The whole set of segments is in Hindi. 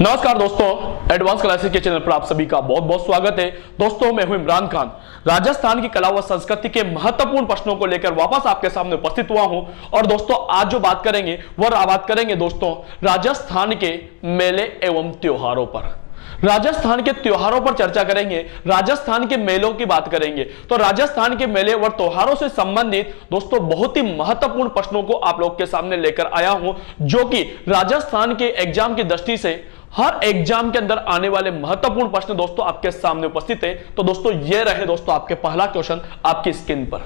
नमस्कार दोस्तों, एडवांस क्लासेस के चैनल पर आप सभी का बहुत बहुत स्वागत है। दोस्तों, मैं हूं इमरान खान। राजस्थान की कला व संस्कृति के महत्वपूर्ण प्रश्नों को लेकर वापस आपके सामने उपस्थित हुआ हूं। और दोस्तों, आज जो बात करेंगे वह बात करेंगे दोस्तों राजस्थान के मेले एवं त्योहारों पर। राजस्थान के त्योहारों पर चर्चा करेंगे, राजस्थान के मेलों की बात करेंगे। तो राजस्थान के मेले और त्योहारों से संबंधित दोस्तों बहुत ही महत्वपूर्ण प्रश्नों को आप लोग के सामने लेकर आया हूं, जो कि राजस्थान के एग्जाम की दृष्टि से हर एग्जाम के अंदर आने वाले महत्वपूर्ण प्रश्न दोस्तों आपके सामने उपस्थित है। तो दोस्तों ये रहे दोस्तों आपके पहला क्वेश्चन आपकी स्क्रीन पर।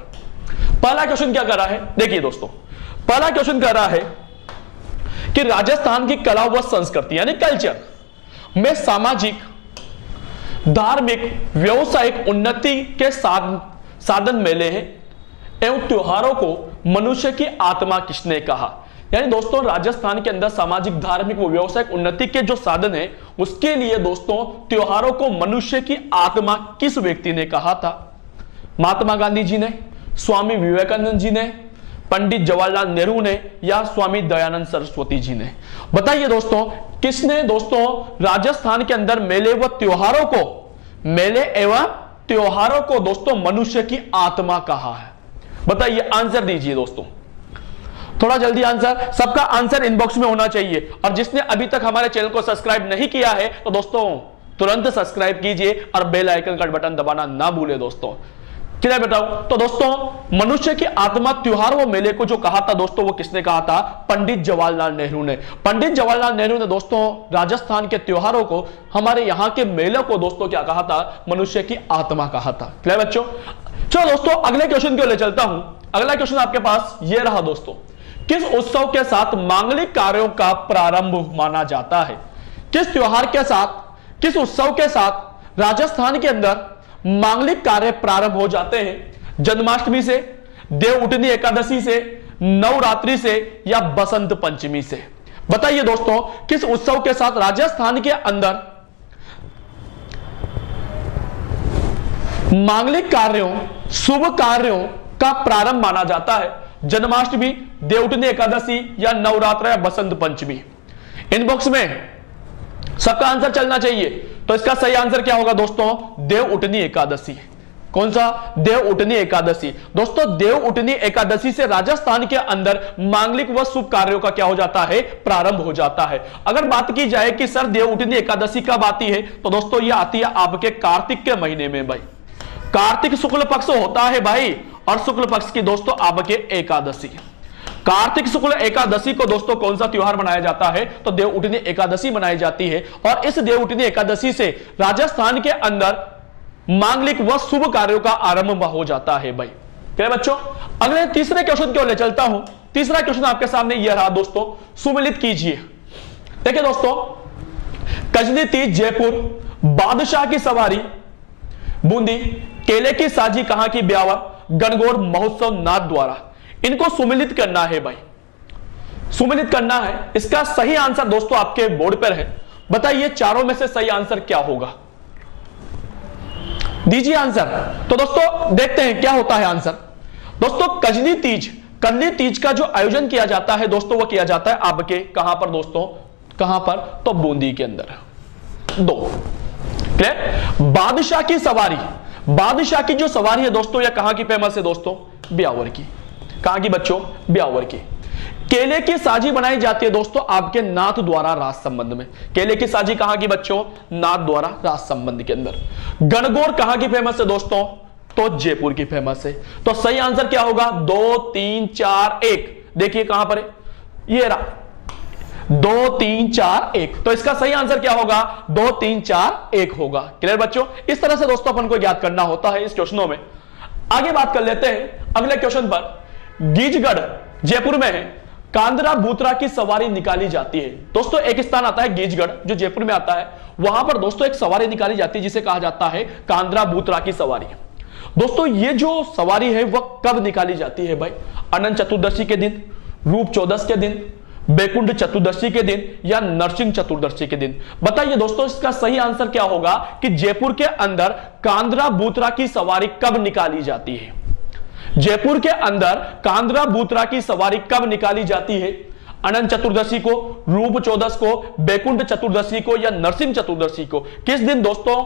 पहला क्वेश्चन क्या कर रहा है, देखिए दोस्तों, पहला क्वेश्चन कर रहा है कि राजस्थान की कला व संस्कृति यानी कल्चर में सामाजिक, धार्मिक, व्यवसायिक उन्नति के साधन मेले हैं एवं त्योहारों को मनुष्य की आत्मा किसने कहा। यानी दोस्तों राजस्थान के अंदर सामाजिक, धार्मिक व व्यवसायिक उन्नति के जो साधन है उसके लिए दोस्तों त्योहारों को मनुष्य की आत्मा किस व्यक्ति ने कहा था। महात्मा गांधी जी ने, स्वामी विवेकानंद जी ने, पंडित जवाहरलाल नेहरू ने या स्वामी दयानंद सरस्वती जी ने। बताइए दोस्तों, किसने दोस्तों राजस्थान के अंदर मेले एवं त्योहारों को दोस्तों मनुष्य की आत्मा कहा है। बताइए, आंसर दीजिए दोस्तों, थोड़ा जल्दी आंसर। सबका आंसर इनबॉक्स में होना चाहिए। और जिसने अभी तक हमारे चैनल को सब्सक्राइब नहीं किया है तो दोस्तों तुरंत सब्सक्राइब कीजिए और बेल आइकन का बटन दबाना ना भूले दोस्तों। क्या बताऊं, तो दोस्तों मनुष्य की आत्मा त्योहार व मेले को जो कहा था दोस्तों वो किसने कहा था, पंडित जवाहरलाल नेहरू ने। पंडित जवाहरलाल नेहरू ने दोस्तों राजस्थान के त्योहारों को, हमारे यहाँ के मेले को दोस्तों क्या कहा था, मनुष्य की आत्मा कहा था। क्लियर बच्चों? चलो दोस्तों अगले क्वेश्चन की ओर ले चलता हूं। अगला क्वेश्चन आपके पास ये रहा दोस्तों, किस उत्सव के साथ मांगलिक कार्यों का प्रारंभ माना जाता है। किस त्योहार के साथ, किस उत्सव के साथ राजस्थान के अंदर मांगलिक कार्य प्रारंभ हो जाते हैं। जन्माष्टमी से, देव उठनी एकादशी से, नवरात्रि से या बसंत पंचमी से। बताइए दोस्तों, किस उत्सव के साथ राजस्थान के अंदर मांगलिक कार्यों, शुभ कार्यों का प्रारंभ माना जाता है। जन्माष्टमी, देवउठनी एकादशी या नवरात्र या बसंत पंचमी। इनबॉक्स में सबका आंसर चलना चाहिए। तो इसका सही आंसर क्या होगा दोस्तों, देव उठनी एकादशी। कौन सा, देव उठनी एकादशी। दोस्तों देव उठनी एकादशी से राजस्थान के अंदर मांगलिक व शुभ कार्यों का क्या हो जाता है, प्रारंभ हो जाता है। अगर बात की जाए कि सर देव उठनी एकादशी कब आती है, तो दोस्तों ये आती है आपके कार्तिक के महीने में भाई। कार्तिक शुक्ल पक्ष होता है भाई, और शुक्ल पक्ष की दोस्तों आपके एकादशी। कार्तिक शुक्ल एकादशी को दोस्तों कौन सा त्योहार मनाया जाता है, तो देव उठनी एकादशी मनाई जाती है। और इस देव उठनी एकादशी से राजस्थान के अंदर मांगलिक व शुभ कार्यों का आरंभ हो जाता है भाई। क्या बच्चों? अगले तीसरे क्वेश्चन की ओर ले चलता हूं। तीसरा क्वेश्चन आपके सामने यह रहा दोस्तों, सुमिलित कीजिए। देखिए दोस्तों, कजनी तीज जयपुर, बादशाह की सवारी बूंदी, केले की साजी कहां की ब्यावर, गणगौर महोत्सव नाथ द्वारा। इनको सुमिलित करना है भाई, सुमिलित करना है। इसका सही आंसर दोस्तों आपके बोर्ड पर है। बताइए चारों में से सही आंसर क्या होगा, दीजिए आंसर। तो दोस्तों देखते हैं क्या होता है आंसर। दोस्तों कजनी तीज का जो आयोजन किया जाता है दोस्तों वो किया जाता है आपके कहां पर दोस्तों, कहां पर, तो बूंदी के अंदर। दो क्लियर। बादशाह की सवारी, बादशाह की जो सवारी है दोस्तों यह कहां की फेमस है दोस्तों, ब्यावर की। कहां की बच्चों, ब्यावर की। केले की साजी बनाई जाती है दोस्तों आपके नाथ द्वारा राज संबंध में। केले की साजी कहां की बच्चों, नाथ द्वारा राज संबंध के अंदर। गणगौर कहां की फेमस है दोस्तों, तो जयपुर की फेमस है। तो सही आंसर क्या होगा, 2 3 4 1। देखिए कहां पर है, ये रहा 2 3 4 1। तो इसका सही आंसर क्या होगा, 2 3 4 1 होगा। क्लियर बच्चों? इस तरह से दोस्तों अपन को याद करना होता है इस क्वेश्चनों में। आगे बात कर लेते हैं अगले क्वेश्चन पर। गीजगढ़ जयपुर में है, कांद्रा बूतरा की सवारी निकाली जाती है। दोस्तों एक स्थान आता है गीजगढ़ जो जयपुर में आता है, वहां पर दोस्तों एक सवारी निकाली जाती है जिसे कहा जाता है कांद्रा बूतरा की सवारी। दोस्तों ये जो सवारी है वह कब निकाली जाती है भाई, अनंत चतुर्दशी के दिन, रूप चौदस के दिन, बैकुंठ चतुर्दशी के दिन या नरसिंह चतुर्दशी के दिन। बताइए दोस्तों इसका सही आंसर क्या होगा कि जयपुर के अंदर कांद्रा बूतरा की सवारी कब निकाली जाती है। जयपुर के अंदर कांद्रा बूतरा की सवारी कब निकाली जाती है। अनंत चतुर्दशी को, रूप चौदस को, बैकुंठ चतुर्दशी को या नरसिंह चतुर्दशी को? किस दिन दोस्तों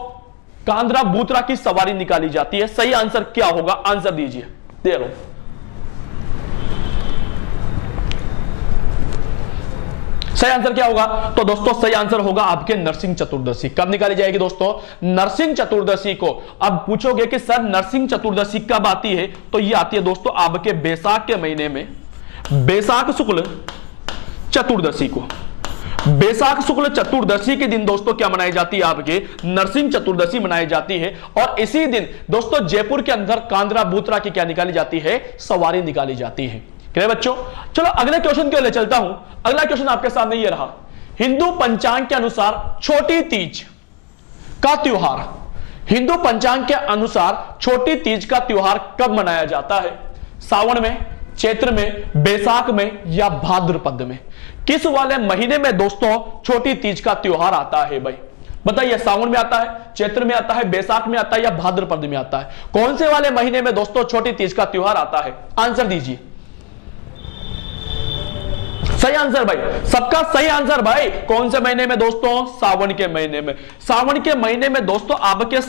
कांद्रा बूतरा की सवारी निकाली जाती है? सही आंसर क्या होगा? आंसर दीजिए, दे लो। सही आंसर क्या होगा? तो दोस्तों सही आंसर होगा आपके नरसिंह चतुर्दशी। कब निकाली जाएगी दोस्तों? नरसिंह चतुर्दशी को। अब पूछोगे कि सर नरसिंह चतुर्दशी कब आती है? तो ये आती है दोस्तों आपके बैसाख के महीने में, बैसाख शुक्ल चतुर्दशी को। बैसाख शुक्ल चतुर्दशी के दिन दोस्तों क्या मनाई जाती है? आपके नरसिंह चतुर्दशी मनाई जाती है। और इसी दिन दोस्तों जयपुर के अंदर कांद्रा बूतरा की क्या निकाली जाती है? सवारी निकाली जाती है। क्लियर बच्चों? चलो अगले क्वेश्चन के लिए चलता हूं। अगला क्वेश्चन आपके सामने ये रहा, हिंदू पंचांग के अनुसार छोटी तीज का त्योहार, हिंदू पंचांग के अनुसार छोटी तीज का त्योहार कब मनाया जाता है? सावन में, चैत्र में, बैसाख में या भाद्रपद में? किस वाले महीने में दोस्तों छोटी तीज का त्योहार आता है भाई? बताइए, सावन में आता है, चैत्र में आता है, बैसाख में आता है या भाद्रपद में आता है? कौन से वाले महीने में दोस्तों छोटी तीज का त्योहार आता है? आंसर दीजिए। सही आंसर भाई, सबका सही आंसर भाई। कौन से महीने में दोस्तों? सावन के महीने में। सावन के महीने में दोस्तों आपके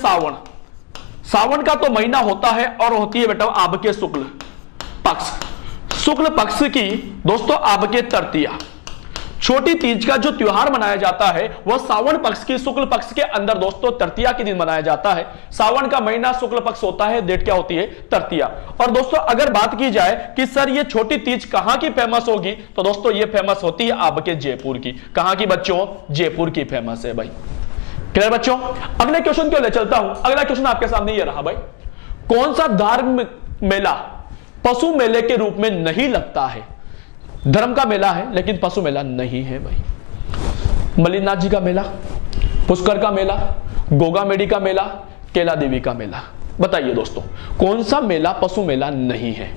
सावन का तो महीना होता है और होती है बेटा आपके शुक्ल पक्ष, शुक्ल पक्ष की दोस्तों आपके तृतीया। छोटी तीज का जो त्योहार मनाया जाता है वह सावन पक्ष की शुक्ल पक्ष के अंदर दोस्तों तृतीया के दिन मनाया जाता है। सावन का महीना शुक्ल पक्ष होता है, डेट क्या होती है? तृतीया। और दोस्तों अगर बात की जाए कि सर ये छोटी तीज कहां की फेमस होगी, तो दोस्तों ये फेमस होती है आपके जयपुर की। कहां की बच्चों? जयपुर की फेमस है भाई। क्लियर बच्चों? अगले क्वेश्चन को ले चलता हूं। अगला क्वेश्चन आपके सामने ये रहा भाई, कौन सा धार्मिक मेला पशु मेले के रूप में नहीं लगता है? धर्म का मेला है लेकिन पशु मेला नहीं है भाई। मल्लिनाथ जी का मेला, पुष्कर का मेला, गोगा मेडी का मेला, केला देवी का मेला। बताइए दोस्तों कौन सा मेला पशु मेला नहीं है?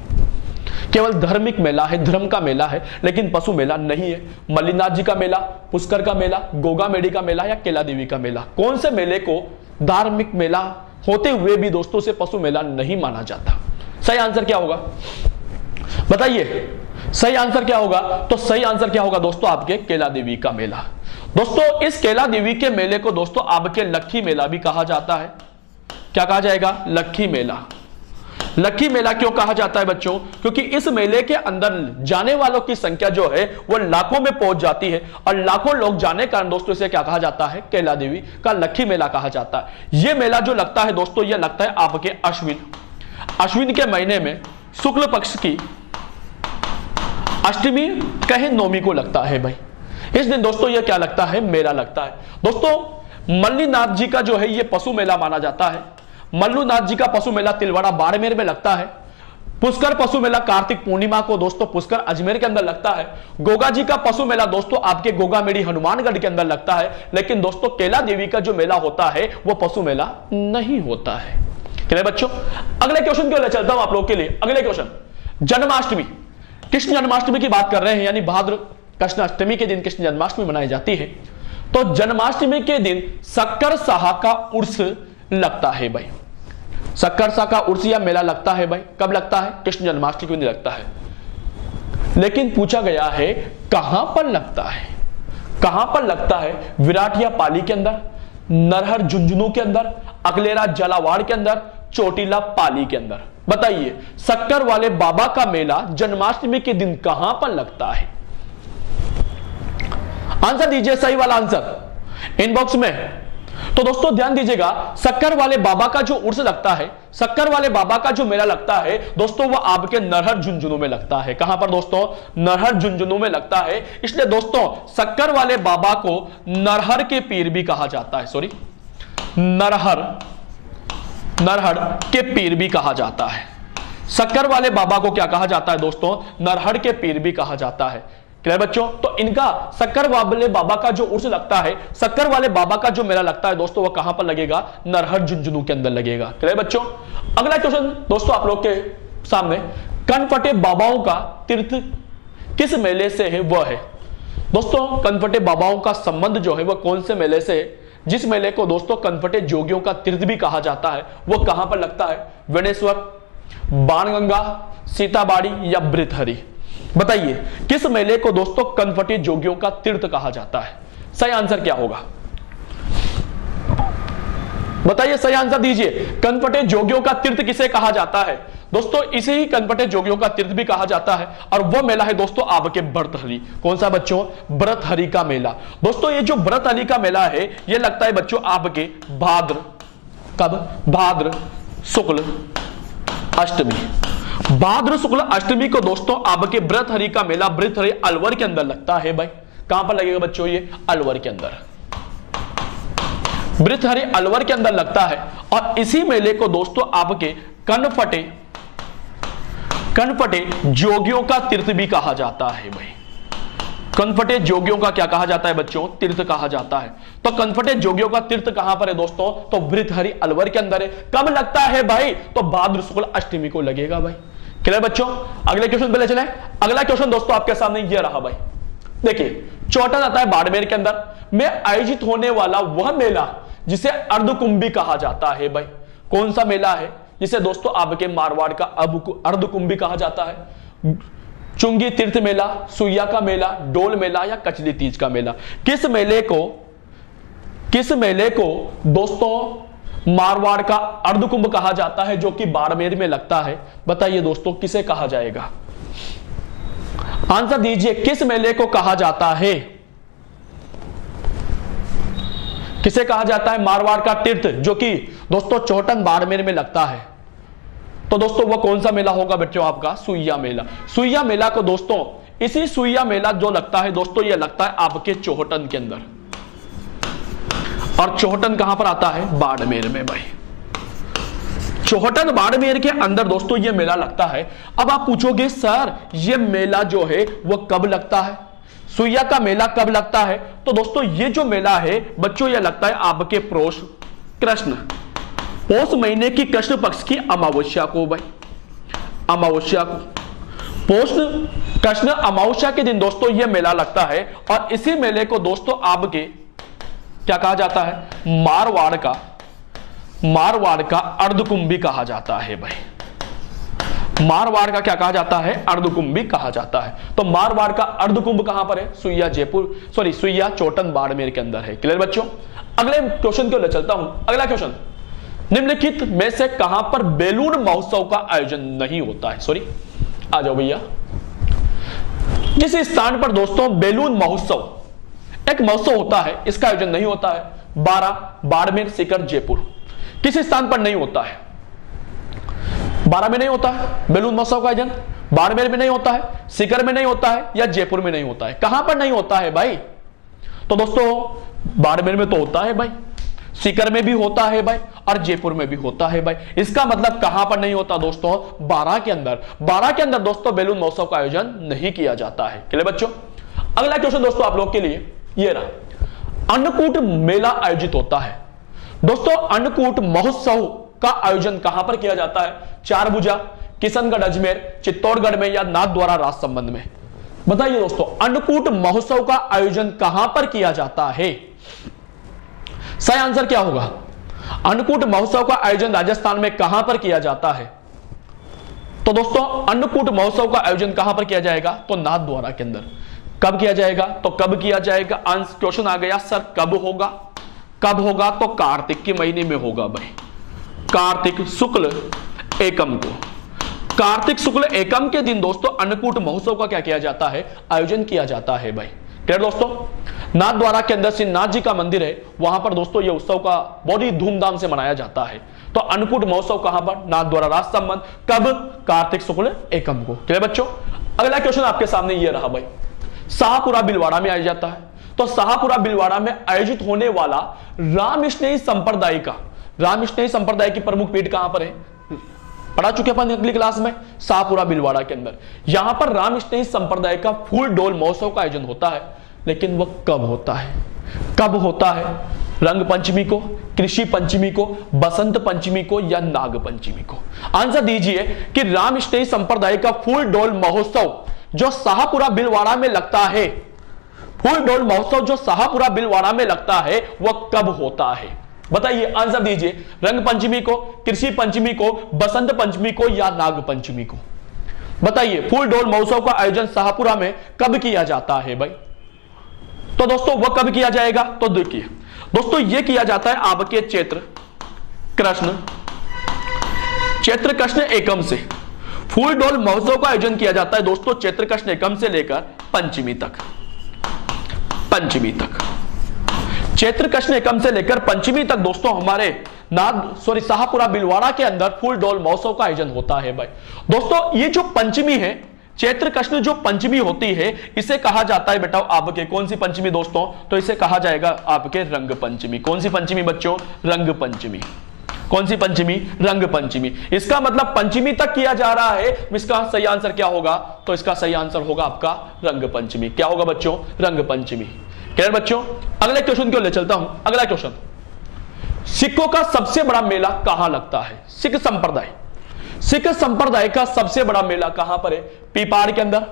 केवल धार्मिक मेला है, धर्म का मेला है लेकिन पशु मेला नहीं है। मल्लिनाथ जी का मेला, पुष्कर का मेला, गोगा मेडी का मेला या केला देवी का मेला? कौन से मेले को धार्मिक मेला होते हुए भी दोस्तों से पशु मेला नहीं माना जाता? सही आंसर क्या होगा? बताइए, सही आंसर क्या होगा? तो सही आंसर क्या होगा दोस्तों? आपके केला देवी का मेला। दोस्तों इस केला देवी के मेले को दोस्तों आपके लक्खी मेला भी कहा जाता है। क्या कहा जाएगा? लक्खी मेला। लक्खी मेला क्यों कहा जाता है बच्चों? क्योंकि इस मेले के अंदर जाने वालों की संख्या जो है वो लाखों में पहुंच जाती है और लाखों लोग जाने कारण दोस्तों इसे क्या कहा जाता है? केला देवी का लक्खी मेला कहा जाता है। यह मेला जो लगता है दोस्तों, यह लगता है आपके अश्विन के महीने में शुक्ल पक्ष की अष्टमी कहे नौमी को लगता है भाई। इस दिन दोस्तों ये क्या लगता है? मेला लगता है। दोस्तों मल्लिनाथ जी का जो है ये पशु मेला माना जाता है। मल्लुनाथ जी का पशु मेला तिलवाड़ा बाड़मेर में लगता है। पुष्कर पशु मेला कार्तिक पूर्णिमा को दोस्तों पुष्कर अजमेर के अंदर लगता है। गोगा जी का पशु मेला दोस्तों आपके गोगा मेडी हनुमानगढ़ के अंदर लगता है। लेकिन दोस्तों केला देवी का जो मेला होता है वो पशु मेला नहीं होता है। क्लियर बच्चों? अगले क्वेश्चन को ले चलता हूं आप लोगों के लिए। अगले क्वेश्चन, जन्माष्टमी, कृष्ण जन्माष्टमी की बात कर रहे हैं, यानी भाद्र कृष्ण अष्टमी के दिन कृष्ण जन्माष्टमी मनाई जाती है। तो जन्माष्टमी के दिन शक्कर साहा का उर्स लगता है भाई। शक्कर साहा का उर्स या मेला लगता है भाई। कब लगता है? कृष्ण जन्माष्टमी के दिन लगता है। लेकिन पूछा गया है कहां पर लगता है? कहां पर लगता है? विराट या पाली के अंदर, नरहर झुंझुनू के अंदर, अकलेरा जलावाड़ के अंदर, चोटीला पाली के अंदर? बताइए शक्कर वाले बाबा का मेला जन्माष्टमी के दिन कहां पर लगता है? आंसर दीजिए, सही वाला आंसर इनबॉक्स में। तो दोस्तों ध्यान दीजिएगा, शक्कर वाले बाबा का जो उर्स लगता है, शक्कर वाले बाबा का जो मेला लगता है दोस्तों, वो आपके नरहर झुंझुनू में लगता है। कहां पर दोस्तों? नरहर झुंझुनू में लगता है। इसलिए दोस्तों शक्कर वाले बाबा को नरहर के पीर भी कहा जाता है। सॉरी, नरहर के पीर भी कहा जाता है। शक्कर वाले बाबा को क्या कहा जाता है दोस्तों? नरहर के पीर भी कहा जाता है। क्लियर बच्चों? तो इनका शक्कर वाले बाबा का जो उर्स लगता है, शक्कर वाले बाबा का जो मेला लगता है दोस्तों, वो कहां पर लगेगा? नरहर झुंझुनू के अंदर लगेगा। क्लियर बच्चों? अगला क्वेश्चन दोस्तों आप लोग के सामने, कनफटे बाबाओं का तीर्थ किस मेले से है? वह है दोस्तों कनफटे बाबाओं का संबंध जो है वह कौन से मेले से है? जिस मेले को दोस्तों कनफटे जोगियों का तीर्थ भी कहा जाता है, वह कहां पर लगता है? वेणेश्वर, बाणगंगा, सीताबाड़ी या बृतहरि? बताइए किस मेले को दोस्तों कनपटी जोगियों का तीर्थ कहा जाता है? सही आंसर क्या होगा? बताइए, सही आंसर दीजिए। कनपटे जोगियों का तीर्थ किसे कहा जाता है? दोस्तों इसे ही कनपटे जोगियों का तीर्थ भी कहा जाता है और वह मेला है दोस्तों आपके व्रतहरि। कौन सा बच्चों? व्रतहरि का मेला। दोस्तों ये जो व्रतहरि का मेला है ये लगता है बच्चों आपके भाद्र, कब? भाद्र शुक्ल अष्टमी। भाद्र शुक्ल अष्टमी को दोस्तों आपके व्रतहरि का मेला व्रतहरि अलवर के अंदर लगता है भाई। कहां पर लगेगा बच्चों? ये अलवर के अंदर, व्रतहरि अलवर के अंदर लगता है। और इसी मेले को दोस्तों आपके कनपटे जोगियों का तीर्थ भी कहा जाता है भाई। कनपटे जोगियों का क्या कहा जाता है बच्चों? तीर्थ कहा जाता है। तो कनपटे जोगियों का तीर्थ कहां पर है दोस्तों? तो व्रतहरि अलवर के अंदर है। कब लगता है भाई? तो भाद्र शुक्ल अष्टमी को लगेगा भाई। क्लियर बच्चों? अगले क्वेश्चन पे ले चले। अगला क्वेश्चन दोस्तों आपके सामने ये रहा भाई। देखिए चौटन आता है बाड़मेर के अंदर में आयोजित होने वाला वह मेला जिसे अर्धकुंभी कहा जाता है भाई। कौन सा मेला है जिसे दोस्तों आपके मारवाड़ का अर्धकुंभी कहा जाता है? चुंगी तीर्थ मेला, सुइया का मेला, डोल मेला या कचली तीज का मेला? किस मेले को दोस्तों मारवाड़ का अर्धकुंभ कहा जाता है जो कि बाड़मेर में लगता है? बताइए दोस्तों किसे कहा जाएगा? आंसर दीजिए, किस मेले को कहा जाता है? किसे कहा जाता है? मारवाड़ का तीर्थ जो कि दोस्तों चौटन बाड़मेर में लगता है। तो दोस्तों वो कौन सा मेला होगा बच्चों? आपका सुइया मेला। सुइया मेला को दोस्तों इसी सुइया मेला जो लगता है दोस्तों ये लगता है आपके चौहटन के अंदर। और चौहटन कहां पर आता है? बाड़मेर में भाई। चौहटन बाड़मेर के अंदर दोस्तों ये मेला लगता है। अब आप पूछोगे सर ये मेला जो है वो कब लगता है? सुइया का मेला कब लगता है? तो दोस्तों ये जो मेला है बच्चों ये लगता है आपके पौष महीने की कृष्ण पक्ष की अमावस्या को भाई। अमावस्या को, पौष कृष्ण अमावस्या के दिन दोस्तों ये मेला लगता है। और इसी मेले को दोस्तों आपके क्या कहा जाता है? मारवाड़ का अर्धकुंभी कहा जाता है भाई। मारवाड़ का क्या कहा जाता है? अर्धकुंभी कहा जाता है। तो मारवाड़ का अर्धकुंभ कहां पर है? सुइया चौटन बाड़मेर के अंदर है। क्लियर बच्चों? अगले क्वेश्चन को ले चलता हूं। अगला क्वेश्चन, निम्नलिखित में से कहां पर बैलून महोत्सव का आयोजन नहीं होता है? आ जाओ भैया। जिस स्थान पर दोस्तों बैलून महोत्सव एक महोत्सव होता है इसका आयोजन नहीं होता है? बाड़मेर, सीकर, जयपुर। किस स्थान पर नहीं होता है? बाड़ा में नहीं होता है बैलून महोत्सव का आयोजन, बाड़मेर में नहीं होता है, सीकर में नहीं होता है या जयपुर में नहीं होता है। कहां पर नहीं होता है भाई? तो दोस्तों बाड़मेर में तो होता है भाई, सीकर में भी होता है भाई और जयपुर में भी होता है भाई। इसका मतलब कहां पर नहीं होता दोस्तों? बाड़ा के अंदर दोस्तों बैलून महोत्सव का आयोजन नहीं किया जाता है। क्लियर बच्चों? अगला क्वेश्चन दोस्तों आप लोग के लिए ये रहा। अन्नकूट मेला आयोजित होता है दोस्तों। अन्नकूट महोत्सव का आयोजन कहां पर किया जाता है? चारभुजा, किशनगढ़, अजमेर, चित्तौड़गढ़ में या नाथद्वारा राजसमंद में? बताइए दोस्तों अन्नकूट महोत्सव का आयोजन कहां पर किया जाता है? सही आंसर क्या होगा? अन्नकूट महोत्सव का आयोजन राजस्थान में कहां पर किया जाता है? तो दोस्तों अन्नकूट महोत्सव का आयोजन कहां पर किया जाएगा? तो नाथद्वारा के अंदर। कब किया जाएगा? तो कब किया जाएगा? क्वेश्चन आ गया सर कब होगा? तो कार्तिक के महीने में होगा भाई। कार्तिक शुक्ल एकम को, कार्तिक शुक्ल एकम के दिन दोस्तों अन्नकूट महोत्सव का क्या किया जाता है? आयोजन किया जाता है भाई। क्लियर दोस्तों? नाथद्वारा के अंदर श्री नाथ जी का मंदिर है, वहां पर दोस्तों ये उत्सव का बहुत ही धूमधाम से मनाया जाता है। तो अन्नकूट महोत्सव कहां पर? नाथद्वारा राजसमंद। कब? कार्तिक शुक्ल एकम को। क्लियर बच्चों? अगला क्वेश्चन आपके सामने ये रहा भाई। शाहपुरा भीलवाड़ा में आयोजित जाता है। तो शाहपुरा भीलवाड़ा में आयोजित होने वाला रामस्नेही संप्रदाय की प्रमुख पीठ कहां पर है? पढ़ा चुके अपन अगली क्लास में, शाहपुरा भीलवाड़ा के अंदर। यहां पर रामस्नेही संप्रदाय का फूल डोल महोत्सव का आयोजन होता है, लेकिन वह कब होता है? रंग पंचमी को, कृषि पंचमी को, बसंत पंचमी को या नाग पंचमी को? आंसर दीजिए कि रामस्नेही संप्रदाय का फूल डोल महोत्सव जो शाहपुरा भीलवाड़ा में लगता है, फूल डोल महोत्सव जो शाहपुरा भीलवाड़ा में लगता है वह कब होता है? बताइए, आंसर दीजिए। रंग पंचमी को, कृषि पंचमी को, बसंत पंचमी को या नाग पंचमी को? बताइए फूल डोल महोत्सव का आयोजन शाहपुरा में कब किया जाता है भाई? तो दोस्तों वह कब किया जाएगा? तो देखिए दोस्तों यह किया जाता है आपके चैत्र कृष्ण एकम से। फूल डोल महोत्सव का आयोजन किया जाता है दोस्तों चैत्र कृष्ण एकम से लेकर पंचमी तक। चैत्र कृष्ण एकम से लेकर पंचमी तक दोस्तों हमारे शाहपुरा बिलवाड़ा के अंदर फूल डोल महोत्सव का आयोजन होता है भाई। दोस्तों ये जो पंचमी है, चैत्र कृष्ण जो पंचमी होती है, इसे कहा जाता है बेटा आपके कौन सी पंचमी दोस्तों? तो इसे कहा जाएगा आपके रंग पंचमी। कौन सी पंचमी बच्चों? रंग पंचमी। कौन सी पंचमी? रंग पंचमी। इसका मतलब पंचमी तक किया जा रहा है। इसका सही आंसर क्या होगा? तो इसका सही आंसर होगा आपका रंग पंचमी। क्या होगा बच्चों? रंग पंचमी। क्लियर बच्चों? अगले क्वेश्चन को ले चलता हूं। अगला क्वेश्चन, सिखों का सबसे बड़ा मेला कहां लगता है? सिख संप्रदाय का सबसे बड़ा मेला कहां पर है? पीपाड़ के अंदर,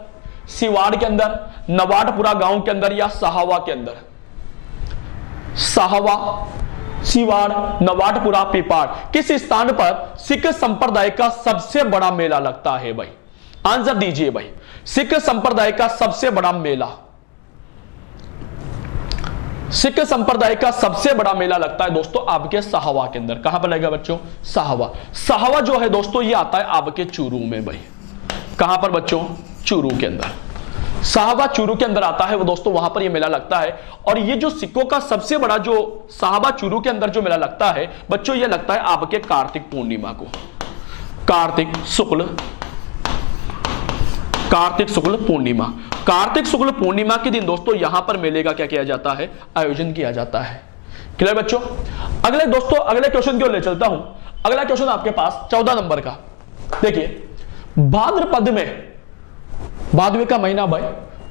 सिवाड़ के अंदर, नवाटपुरा गांव के अंदर या साहवा के अंदर? साहवा, सिवाड़, नवाटपुरा, पीपाड़, किस स्थान पर सिख संप्रदाय का सबसे बड़ा मेला लगता है भाई? आंसर दीजिए भाई। सिख संप्रदाय का सबसे बड़ा मेला, सिख संप्रदाय का सबसे बड़ा मेला लगता है दोस्तों आपके साहवा के अंदर। कहां पर लगेगा बच्चों? साहवा जो है दोस्तों ये आता है आपके चूरू में भाई। कहां पर बच्चों? चूरू के अंदर। साहवा चूरू के अंदर आता है वो दोस्तों, वहां पर ये मेला लगता है। और ये जो सिखों का सबसे बड़ा जो साहवा चूरू के अंदर जो मेला लगता है बच्चों, ये लगता है आपके कार्तिक पूर्णिमा को। कार्तिक शुक्ल पूर्णिमा के दिन दोस्तों यहां पर मेले का क्या किया जाता है? आयोजन किया जाता है। क्लियर बच्चों? अगले दोस्तों अगले क्वेश्चन की ओर ले चलता हूं। अगला क्वेश्चन आपके पास 14 नंबर का। देखिए भाद्रपद का महीना भाई,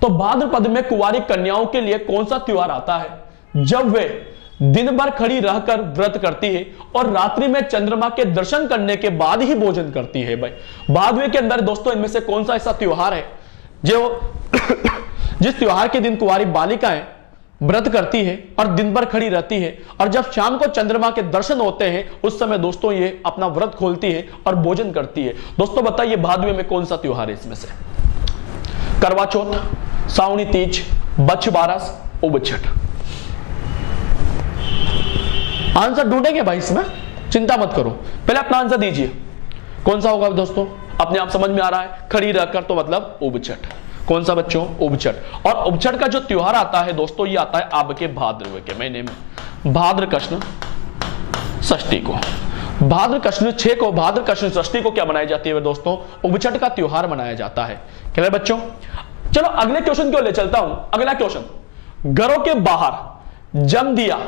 तो भाद्रपद में कुंवारी कन्याओं के लिए कौन सा त्योहार आता है जब वे दिन भर खड़ी रहकर व्रत करती है और रात्रि में चंद्रमा के दर्शन करने के बाद ही भोजन करती है भाई? भादवे के अंदर दोस्तों इनमें से कौन सा ऐसा त्योहार है जो जिस त्योहार के दिन कुंवारी बालिकाएं व्रत करती है और दिन भर खड़ी रहती है और जब शाम को चंद्रमा के दर्शन होते हैं उस समय दोस्तों ये अपना व्रत खोलती है और भोजन करती है? दोस्तों बताइए भादवे में कौन सा त्योहार है इसमें से? करवा चौथ, सावनी तीज, बच्छ बारस, उबछठ। आंसर ढूंढेंगे भाई इसमें, चिंता मत करो, पहले अपना आंसर दीजिए। कौन सा होगा दोस्तों? अपने आप समझ में आ रहा है, खड़ी रहकर, तो मतलब उबछठ। कौन सा बच्चों? उबछठ। और उबछठ का जो त्योहार आता है दोस्तों ये आता है आपके भाद्रव के महीने में, भाद्र कृष्ण षष्ठी को। भाद्र कृष्ण 6 को भाद्र कृष्ण षष्ठी को क्या मनाई जाती है दोस्तों? उबछठ का त्योहार मनाया जाता है। क्लियर बच्चों? चलो अगले क्वेश्चन को ले चलता हूं। अगला क्वेश्चन, घरों के बाहर जम दिया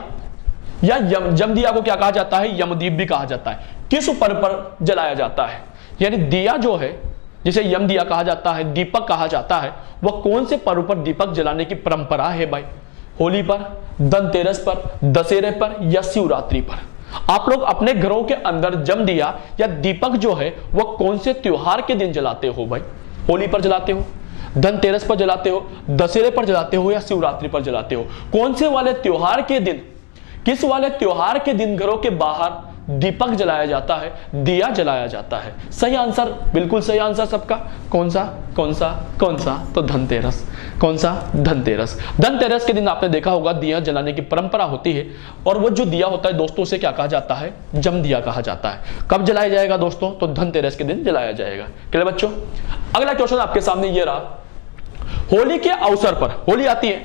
या जम दिया को क्या कहा जाता है? यमदीप भी कहा जाता है। किस पर्व पर जलाया जाता है? यानी दिया जो है जिसे यम दिया कहा जाता है, दीपक कहा जाता है, वह कौन से पर्व पर दीपक जलाने की परंपरा है भाई? होली पर, धनतेरस पर, दशहरे पर या शिवरात्रि पर? आप लोग अपने घरों के अंदर जम दिया या दीपक जो है वह कौन से त्योहार के दिन जलाते हो भाई? होली पर जलाते हो, धनतेरस पर जलाते हो, दशहरे पर जलाते हो या शिवरात्रि पर जलाते हो? कौन से वाले त्योहार के दिन, किस वाले त्योहार के दिन घरों के बाहर दीपक जलाया जाता है, दिया जलाया जाता है? सही आंसर, बिल्कुल सही आंसर सबका। कौन सा? तो धनतेरस। कौन सा? धनतेरस। धनतेरस के दिन आपने देखा होगा दिया जलाने की परंपरा होती है और वो जो दिया होता है दोस्तों उसे क्या कहा जाता है? जम दिया कहा जाता है। कब जलाया जाएगा दोस्तों? तो धनतेरस के दिन जलाया जाएगा। क्लियर बच्चों? अगला क्वेश्चन आपके सामने ये रहा, होली के अवसर पर, होली आती है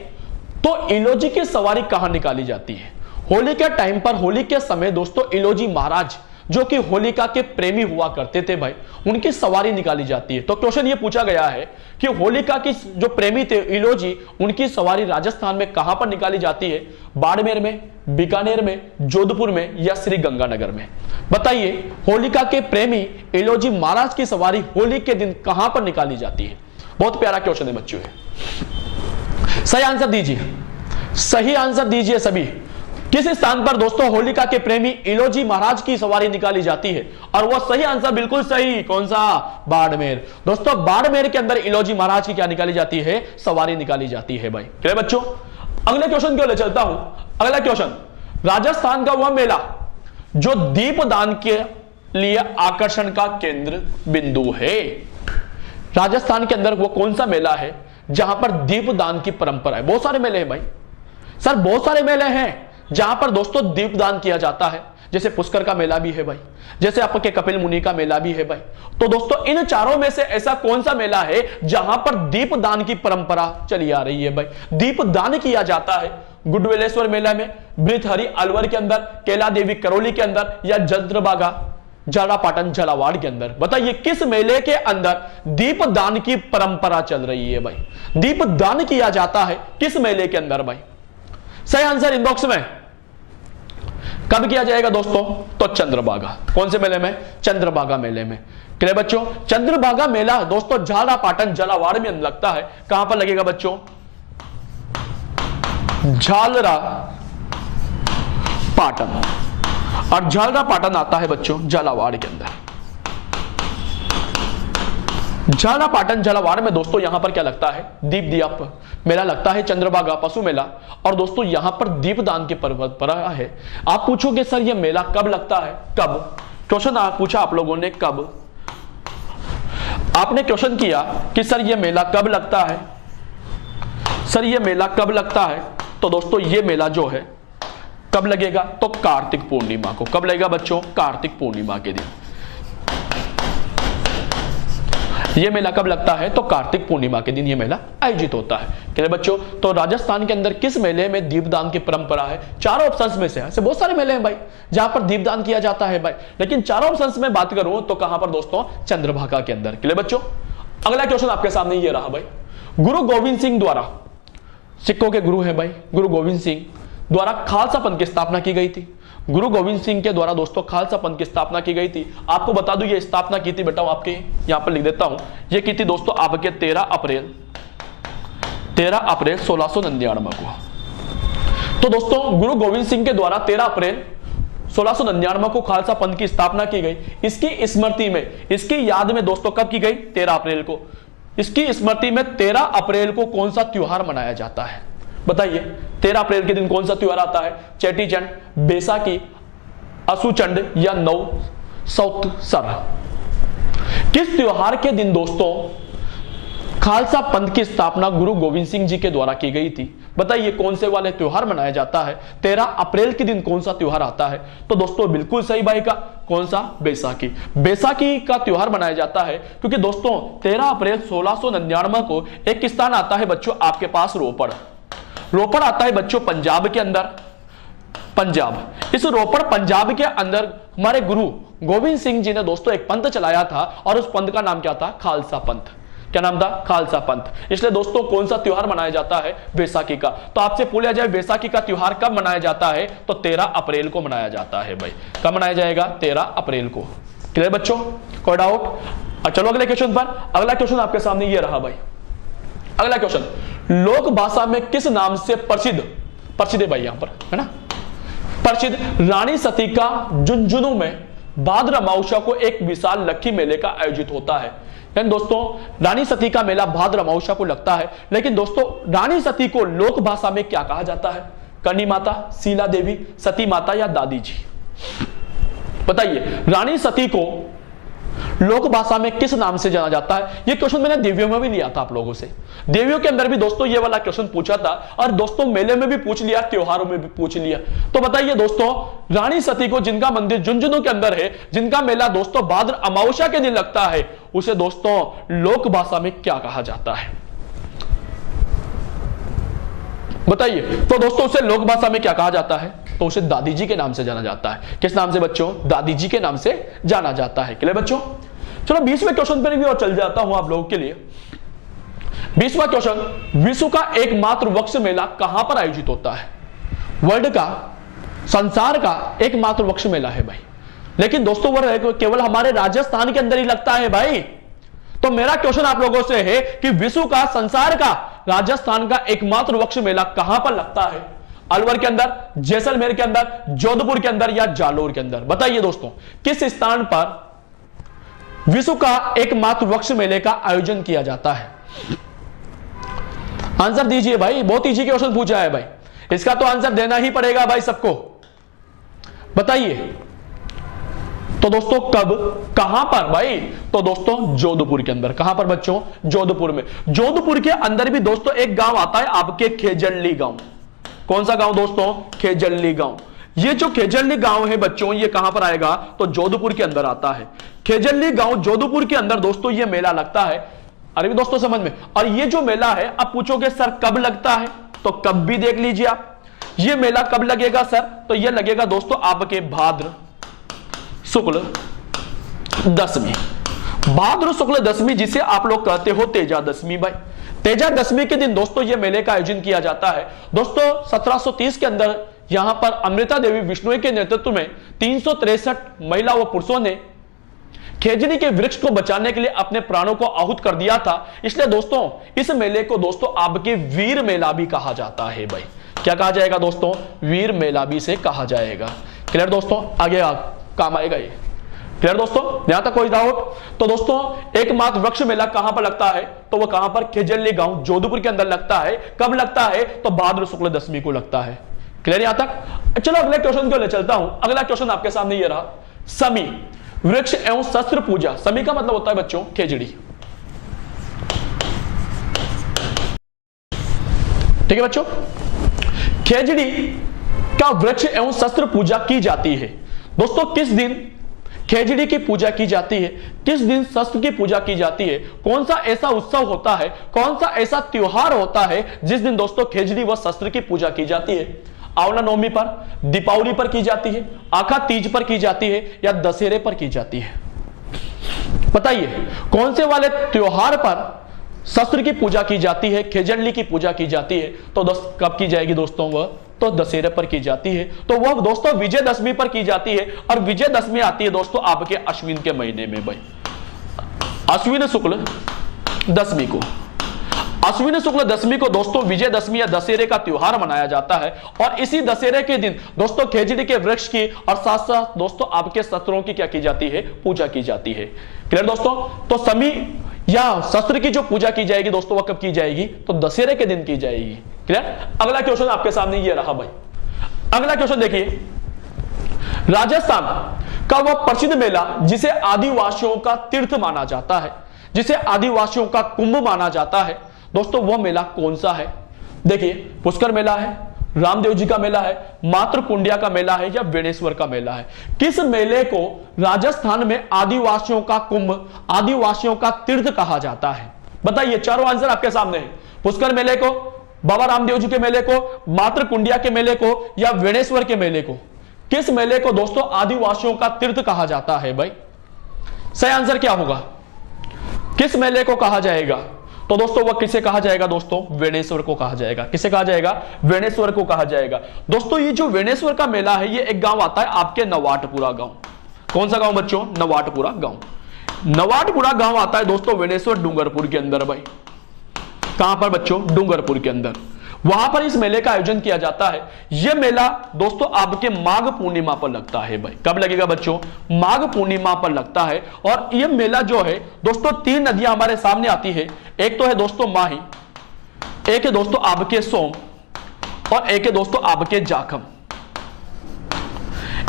तो इलोजी की सवारी कहां निकाली जाती है? होली के टाइम पर, होली के समय दोस्तों इलोजी महाराज जो कि होलिका के प्रेमी हुआ करते थे भाई, उनकी सवारी निकाली जाती है। तो क्वेश्चन ये पूछा गया है कि होलिका की जो प्रेमी थे इलोजी, उनकी सवारी राजस्थान में कहां पर निकाली जाती है? बाड़मेर में, बीकानेर में, जोधपुर में या श्री गंगानगर में? बताइए होलिका के प्रेमी इलोजी महाराज की सवारी होली के दिन कहां पर निकाली जाती है? बहुत प्यारा क्वेश्चन है बच्चों। सही आंसर दीजिए, सही आंसर दीजिए सभी। किस स्थान पर दोस्तों होलिका के प्रेमी इलोजी महाराज की सवारी निकाली जाती है? और वह सही आंसर बिल्कुल सही। कौन सा? बाड़मेर। दोस्तों बाड़मेर के अंदर इलोजी महाराज की क्या निकाली जाती है? सवारी निकाली जाती है भाई। क्लियर बच्चों? अगले क्वेश्चन की ओर ले चलता हूं। अगला क्वेश्चन, राजस्थान का वह मेला जो दीपदान के लिए आकर्षण का केंद्र बिंदु है। राजस्थान के अंदर वो कौन सा मेला है जहां पर दीपदान की परंपरा है? बहुत सारे मेले हैं भाई सर, बहुत सारे मेले हैं जहां पर दोस्तों दीपदान किया जाता है। जैसे पुष्कर का मेला भी है भाई, जैसे आपके कपिल मुनि का मेला भी है भाई। तो दोस्तों इन चारों में से ऐसा कौन सा मेला है जहां पर दीपदान की परंपरा चली आ रही है भाई? दीपदान किया जाता है गुडवेलेश्वर मेला में, भृतहरि अलवर के अंदर, कैला देवी करौली के अंदर, या चंद्रभागा झालापाटन झालावाड़ के अंदर। बताइए किस मेले के अंदर दीपदान की परंपरा चल रही है भाई? दीपदान किया जाता है किस मेले के अंदर भाई? सही आंसर इनबॉक्स में। कब किया जाएगा दोस्तों? तो चंद्रभागा। कौन से मेले में? चंद्रभागा मेले में। क्लियर बच्चों? चंद्रभागा मेला दोस्तों झालापाटन झालावाड़ में लगता है। कहां पर लगेगा बच्चों? झालरा पाटन, और झालरा पाटन आता है बच्चों झालावाड़ के अंदर। झालापाटन झालावाड़ में दोस्तों यहां पर क्या लगता है? दीप दिया मेला लगता है, चंद्रभागा पशु मेला। और दोस्तों यहां पर दीपदान की परंपरा है। आप पूछोगे सर ये मेला कब लगता है? कब? क्वेश्चन पूछा आप लोगों ने कब, आपने क्वेश्चन किया कि सर ये मेला कब लगता है, सर ये मेला कब लगता है। तो दोस्तों ये मेला जो है कब लगेगा? तो कार्तिक पूर्णिमा को। कब लगेगा बच्चों? कार्तिक पूर्णिमा के दिन। ये मेला कब लगता है? तो कार्तिक पूर्णिमा के दिन ये मेला आयोजित होता है। क्लियर बच्चों? तो राजस्थान के अंदर किस मेले में दीपदान की परंपरा है? चारों ऑप्शंस में से ऐसे बहुत सारे मेले हैं भाई जहां पर दीपदान किया जाता है भाई, लेकिन चारों ऑप्शंस में बात करूं तो कहां पर दोस्तों? चंद्रभागा के अंदर। क्लियर बच्चों? अगला क्वेश्चन आपके सामने ये रहा भाई, गुरु गोविंद सिंह द्वारा, सिखों के गुरु हैं भाई, गुरु गोविंद सिंह द्वारा खालसा पंथ की स्थापना की गई थी। गुरु गोविंद सिंह के द्वारा दोस्तों खालसा पंथ की स्थापना की गई थी। आपको बता दूं ये स्थापना की थी बेटा, आपके यहां पर लिख देता हूं, ये की थी दोस्तों आपके 13 अप्रैल 1699 को। तो दोस्तों गुरु गोविंद सिंह के द्वारा 13 अप्रैल 1699 को खालसा पंथ की स्थापना की गई। इसकी स्मृति में, इसकी याद में दोस्तों कब की गई? 13 अप्रैल को। इसकी स्मृति में 13 अप्रैल को कौन सा त्योहार मनाया जाता है? बताइए 13 अप्रैल के दिन कौन सा त्योहार आता है? चेटीचंड, बैसाखी, असुचंड या नव संवत्सर? किस त्योहार के दिन दोस्तों खालसा पंथ की स्थापना गुरु गोविंद सिंह जी के द्वारा की गई थी? बताइए कौन से वाले त्योहार मनाया जाता है? 13 अप्रैल के दिन कौन सा त्योहार आता है? तो दोस्तों बिल्कुल सही भाई का, कौन सा? बैसाखी। बैसाखी का त्योहार मनाया जाता है क्योंकि दोस्तों 13 अप्रैल 1699 को एक स्थान आता है बच्चों आपके पास रोपड़। रोपड़ आता है बच्चों पंजाब के अंदर, पंजाब। इस रोपड़ पंजाब के अंदर हमारे गुरु गोविंद सिंह जी ने दोस्तों एक पंथ चलाया था और उस पंथ का नाम क्या था? खालसा पंथ। क्या नाम था? खालसा पंथ। इसलिए दोस्तों कौन सा त्योहार मनाया जाता है? बैसाखी का। तो आपसे पूछा जाए बैसाखी का त्योहार कब मनाया जाता है? तो 13 अप्रैल को मनाया जाता है भाई। कब मनाया जाएगा? 13 अप्रैल को। क्लियर बच्चों? कोई डाउट? चलो अगले क्वेश्चन पर। अगला क्वेश्चन आपके सामने ये रहा भाई, अगला क्वेश्चन, लोक भाषा में किस नाम से प्रसिद्ध है भाई यहां पर, है ना, प्रसिद्ध रानी सती का झुंझुनू में भाद्र अमावस्या को एक विशाल लक्की मेले का आयोजित होता है। दोस्तों रानी सती का मेला भाद्र अमावस्या को लगता है, लेकिन दोस्तों रानी सती को लोक भाषा में क्या कहा जाता है? करणी माता, शीला देवी, सती माता या दादी जी? बताइए रानी सती को लोक भाषा में किस नाम से जाना जाता है? ये क्वेश्चन मैंने देवियों में भी लिया था आप लोगों से। देवियों के अंदर भी दोस्तों ये वाला क्वेश्चन पूछा था, और दोस्तों मेले में भी पूछ लिया, त्योहारों में भी पूछ लिया। तो बताइए दोस्तों रानी सती को जिनका मंदिर झुंझुनू के अंदर है, जिनका मेला दोस्तों भाद्र अमावस्या के दिन लगता है, उसे दोस्तों लोक भाषा में क्या कहा जाता है? बताइए। तो दोस्तों उसे लोक भाषा में क्या कहा जाता है? तो उसे दादी जी के नाम से जाना जाता है। किस नाम से बच्चों? दादी जी के नाम से जाना जाता है। क्लियर बच्चों? चलो 20वें क्वेश्चन पर भी और चल जाता हूं आप लोगों के लिए। 20वां क्वेश्चन, विश्व का एकमात्र वृक्ष मेला कहां पर आयोजित होता है? वर्ल्ड का, संसार का एकमात्र वृक्ष मेला है भाई, लेकिन दोस्तों वो केवल हमारे राजस्थान के अंदर ही लगता है भाई। तो मेरा क्वेश्चन आप लोगों से है कि विश्व का, संसार का, राजस्थान का एकमात्र वृक्ष मेला कहां पर लगता है? अलवर के अंदर, जैसलमेर के अंदर, जोधपुर के अंदर या जालोर के अंदर? बताइए दोस्तों किस स्थान पर विश्व का एकमात्र वृक्ष मेले का आयोजन किया जाता है? आंसर दीजिए भाई, बहुत इजी क्वेश्चन पूछा है भाई, इसका तो आंसर देना ही पड़ेगा भाई सबको। बताइए। तो दोस्तों कब, कहां पर भाई, तो दोस्तों जोधपुर के अंदर। कहां पर बच्चों, जोधपुर में। जोधपुर के अंदर भी दोस्तों एक गांव आता है आपके खेजड़ली गांव। कौन सा गांव दोस्तों, खेजड़ली गांव। ये जो खेजड़ली गांव है बच्चों, ये कहां पर आएगा, तो जोधपुर के अंदर आता है। खेजड़ली गांव जोधपुर के अंदर दोस्तों ये मेला लगता है। अरे भी दोस्तों समझ में। और ये जो मेला है, अब पूछोगे सर कब लगता है, तो कब भी देख लीजिए आप। ये मेला कब लगेगा सर, तो ये लगेगा दोस्तों आपके भाद्र शुक्ल दशमी। भाद्र शुक्ल दशमी, जिसे आप लोग कहते हो तेजा दशमी भाई। तेजा दशमी के दिन दोस्तों ये मेले का आयोजन किया जाता है। दोस्तों 1730 के अंदर यहां पर अमृता देवी विश्नोई के नेतृत्व में 363 महिला व पुरुषों ने खेजड़ी के वृक्ष को बचाने के लिए अपने प्राणों को आहूत कर दिया था। इसलिए दोस्तों इस मेले को दोस्तों आपके वीर मेला भी कहा जाता है भाई। क्या कहा जाएगा दोस्तों, वीर मेला भी से कहा जाएगा। क्लियर दोस्तों, आगे काम आएगा ये। क्लियर दोस्तों, यहां तक कोई डाउट। तो दोस्तों एकमात्र वृक्ष मेला कहां पर लगता है, तो वह कहां पर, खेजड़ली गांव जोधपुर के अंदर लगता है। कब लगता है, तो भाद्र शुक्ल दशमी को लगता है। क्लियर यहां तक। चलो अगले क्वेश्चन को ले चलता हूं। अगला क्वेश्चन आपके सामने ये रहा, समी वृक्ष एवं शस्त्र पूजा। समी का मतलब होता है बच्चों खेजड़ी। ठीक है बच्चों, खेजड़ी का वृक्ष एवं शस्त्र पूजा की जाती है। दोस्तों किस दिन खेजड़ी की पूजा की जाती है, किस दिन शस्त्र की पूजा की जाती है, कौन सा ऐसा उत्सव होता है, कौन सा ऐसा त्योहार होता है जिस दिन दोस्तों खेजड़ी व शस्त्र की पूजा की जाती है। आंवला नवमी पर, दीपावली पर की जाती है, आखा तीज पर की जाती है, या दशहरे पर की जाती है। बताइए कौन से वाले त्योहार पर शस्त्र की पूजा की जाती है, खेजड़ली की पूजा की जाती है। तो कब की जाएगी दोस्तों वह, तो दशहरे पर की जाती है। तो वह दोस्तों विजयदशमी पर की जाती है। और विजयदशमी आती है दोस्तों आपके अश्विन के महीने में भाई, अश्विन शुक्ल दशमी को। अश्विन शुक्ल दशमी को दोस्तों विजयदशमी या दशहरे का त्योहार मनाया जाता है। और इसी दशहरे के दिन दोस्तों खेजड़ी के वृक्ष की और साथ साथ दोस्तों आपके शस्त्रों की क्या की जाती है, पूजा की जाती है। क्लियर दोस्तों, तो समी या शस्त्र की जो पूजा की जाएगी दोस्तों वह कब की जाएगी, तो दशहरे के दिन की जाएगी। क्लियर। अगला क्वेश्चन आपके सामने ये रहा भाई। अगला क्वेश्चन देखिए, राजस्थान का वह प्रसिद्ध मेला जिसे आदिवासियों का तीर्थ माना जाता है, जिसे आदिवासियों का कुंभ माना जाता है, दोस्तों वह मेला कौन सा है। देखिए पुष्कर मेला है, रामदेव जी का मेला है, मातृ कुंडिया का मेला है, या वेणेश्वर का मेला है। किस मेले को राजस्थान में आदिवासियों का कुंभ, आदिवासियों का तीर्थ कहा जाता है। बताइए, चारों आंसर आपके सामने है। पुष्कर मेले को, बाबा रामदेव जी के मेले को, मातृ कुंडिया के मेले को, या वेणेश्वर के मेले को। किस मेले को दोस्तों आदिवासियों का तीर्थ कहा जाता है भाई। सही आंसर क्या होगा, किस मेले को कहा जाएगा, तो दोस्तों वह किसे कहा जाएगा दोस्तों, वेणेश्वर को कहा जाएगा। किसे कहा जाएगा, वेणेश्वर को कहा जाएगा। दोस्तों ये जो वेणेश्वर का मेला है, ये एक गांव आता है आपके नवाटपुरा गांव। कौन सा गांव बच्चों, नवाटपुरा गांव। नवाटपुरा गांव आता है दोस्तों वेणेश्वर डूंगरपुर के अंदर भाई। कहां पर बच्चों, डूंगरपुर के अंदर। वहां पर इस मेले का आयोजन किया जाता है। यह मेला दोस्तों आपके माघ पूर्णिमा पर लगता है भाई। कब लगेगा बच्चों, माघ पूर्णिमा पर लगता है। और यह मेला जो है दोस्तों, 3 नदियां हमारे सामने आती है। एक तो है दोस्तों माही, एक है दोस्तों आपके सोम, और एक है दोस्तों आपके जाखम।